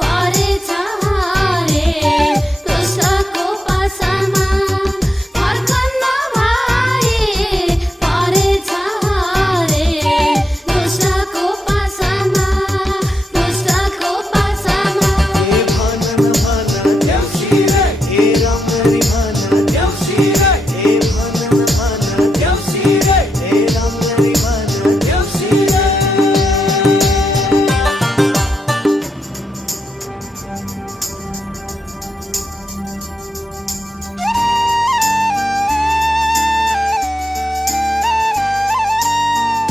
परेछ हरे दुष्टको पासामा फर्कन्न भाइ परेछ हरे दुष्टको पासामा दुष्टको पासामा ए भन न भन देउसी रे ए राम्ररी भन देउसी रे ए भन न भन देउसी रे ए राम्ररी भन देउसी रे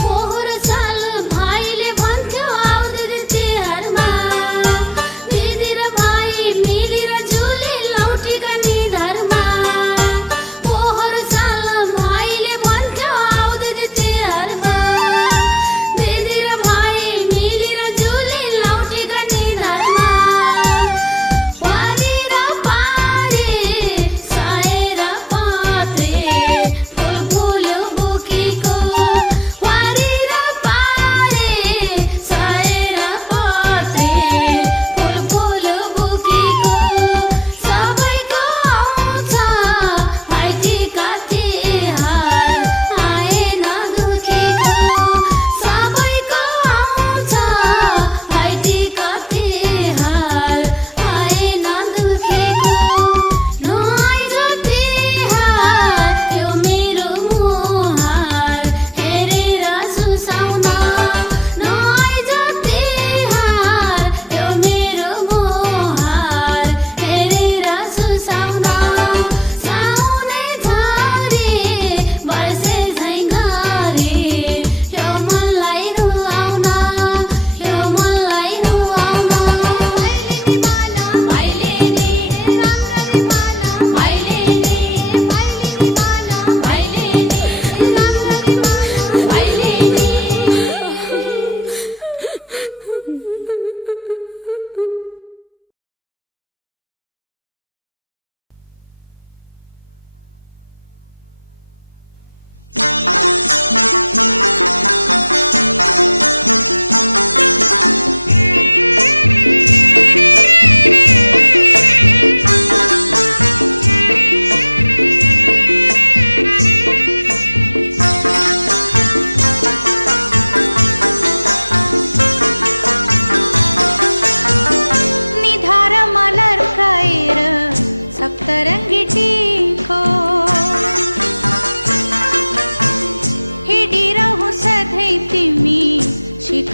पोहोर साल भाइले भन्थ्यो आउँदै तिहारमा दिदी र भाइ मिलेर झुले लौटीका निधारमा पोहोर साल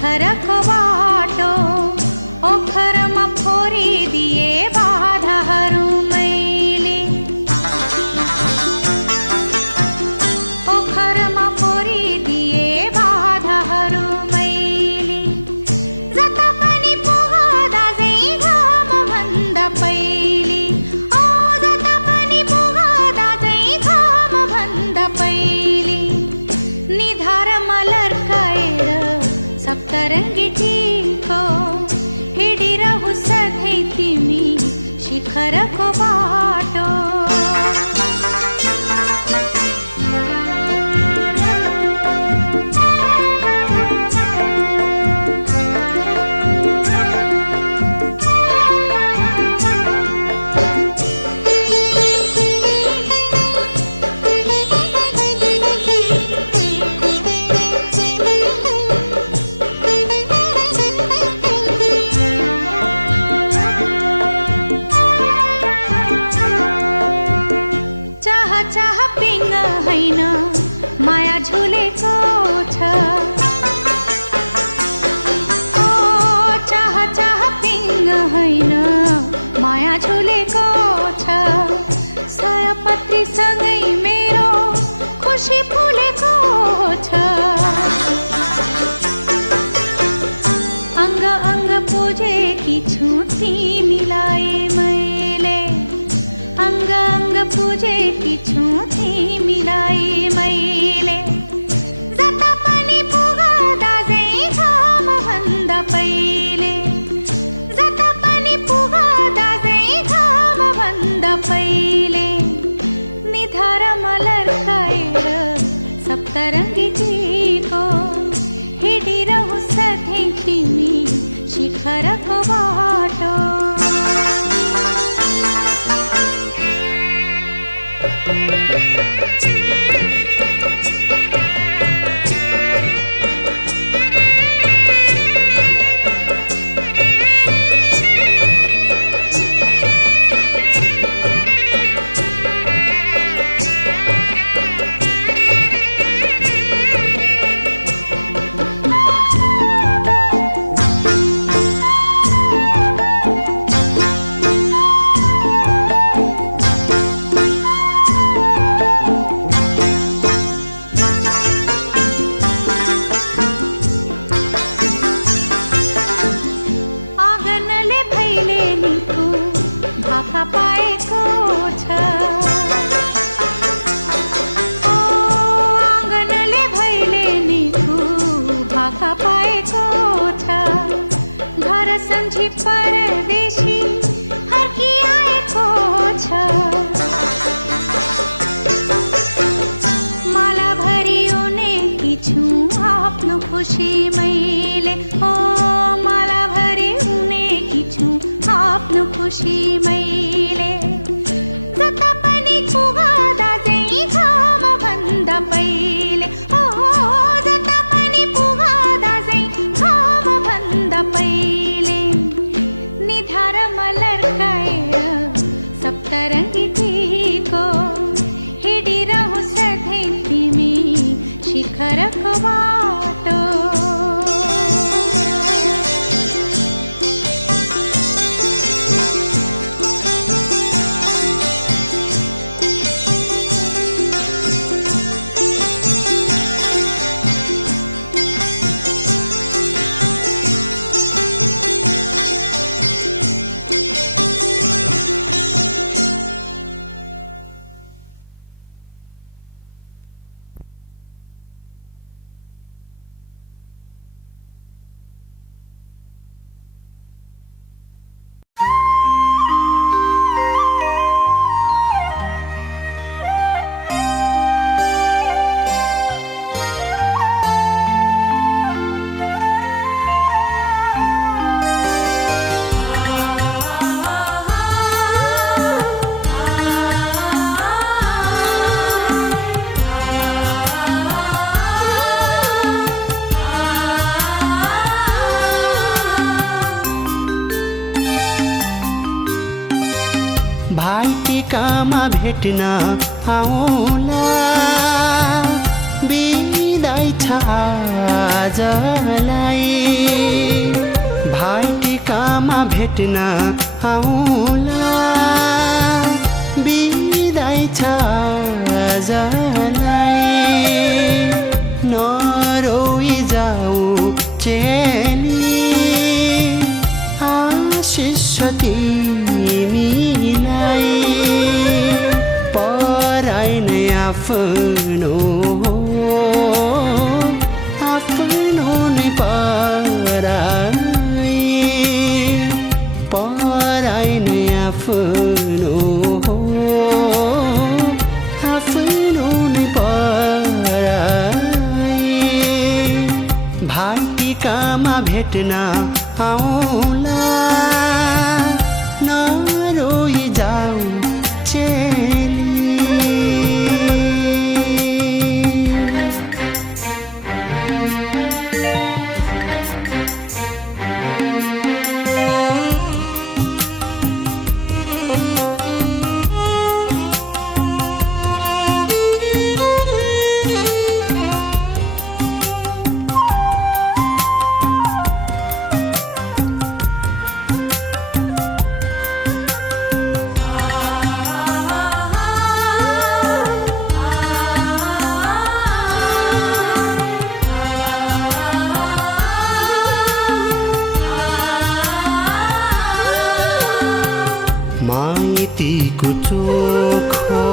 शिखरको बाटो ओखरमा फोरिदिए बाधाहरू मैले ओखरमा फोरिदिए बाधाहरू मैले जता पनि पुग्दा चाहिँ घामभन्दा पहिले ओ जता पनि पुग्दा चाहिँ घामभन्दा पहिले निधारमा लर्काएर सप्तरङ्गी टिको हिँडिरहु सधैँ तिमी शिखरको बाटो माया झुलेको छ ओ चाह चाह पिङ होइन माया झुलेको छ सयपत्रीसँगै मेरो खुसी फुलेको छ अङ्ग अङ्ग पुजेकी छु तिमीलाई मैले अङ्ग अङ्ग पुजेकी छु तिमीलाई मैले जता पनि पुग्दा चाहिँ घामभन्दा पहिले जता पनि पुग्दा चाहिँ घामभन्दा पहिले निधारमा लर्काएर सप्तरङ्गी टिको हिँडिरहु सधैँ तिमी शिखरको बाटो भाका पाएको छ ओ आँगनले भैलेनीको भाका पाएको छ घर सम्झी परदेशी फर्किआएको छ मालाभरि उनेकी छु आफ्नो खुसी मैले ओ मालाभरि उनेकी छु आफ्नो खुसी मैले जता पनि पुग्दा चाहिँ घामभन्दा पहिले ओ जता पनि पुग्दा चाहिँ घामभन्दा पहिले निधारमा लर्काएर सप्तरङ्गी टिको हिँडिरहु सधैँ तिमी शिखरको बाटो भाइटिकामा भेट्न आउला बिदाई छ आजलाई भेट्न आउला बिदाई छ आजलाई नरोई जाऊ चेली आशिष तिमीलाई पराई नै आफ्नो आफ्नो नै पराई पराई नै आफ्नो आफ्नो नै पराई भाइटिकामा भेट्न आउला नरोई जाऊ चेली माइतीको चोखो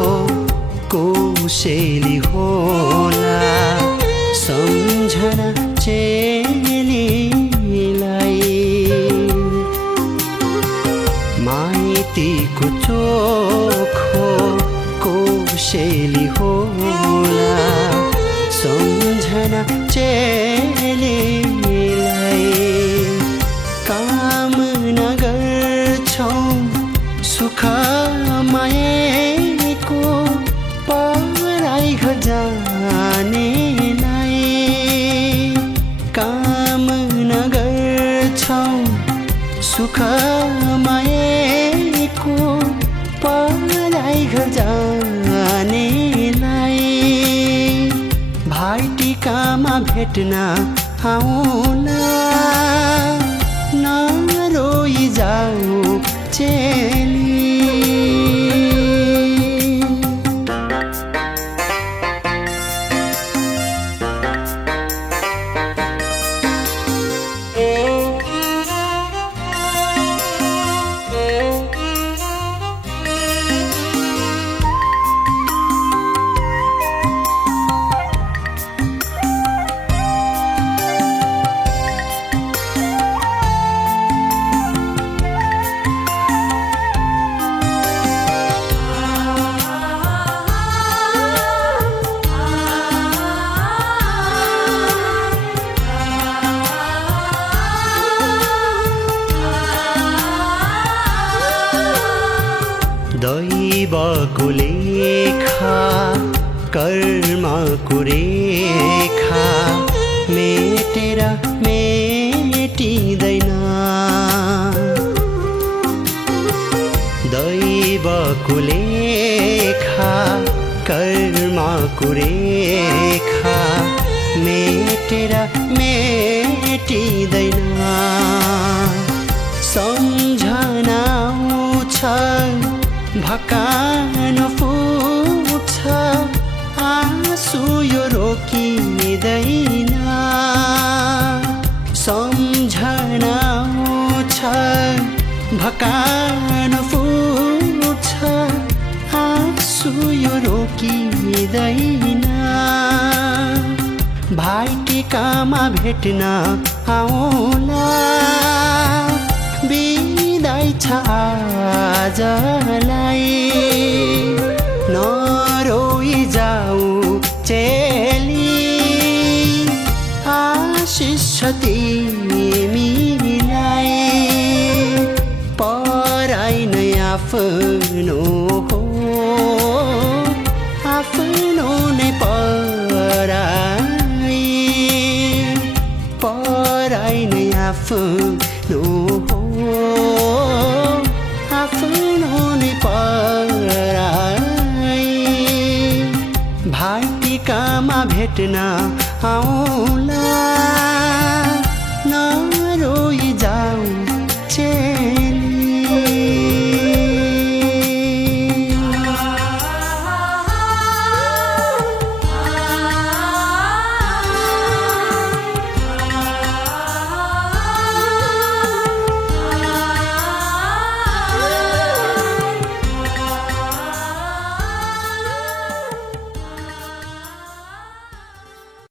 कोसेली होला सम्झना चेलीलाई माइतीको चोखो कोसेली होला सम्झना चेलीलाई कामना गर्छौं सुख माएको पराई घर जानेलाई कामना गर्छौं सुख माएको पराई घर जानेलाई भाइटिकामा भेट्न आउला नरोई जाऊ चेली दैवको लेखा कर्मको रेखा मेटेर मेटिँदैन दैवको लेखा कर्मको रेखा मेटेर मेटिँदैन सम्झना आउँछ भकान फुट्छ आँसु यो रोकिँदैन सम्झना आउँछ भकान फुट्छ आँसु यो रोकिँदैन भाइटिकामा भेट्न आउला बिदाई छ आजलाई नरोई जाऊ चेली आशिष तिमीलाई पराई नै आफ्नो आफ्नो नै पराई पराई नै आफ्नो आफ्नो नै पराई भाइटिकामा भेट्न आउला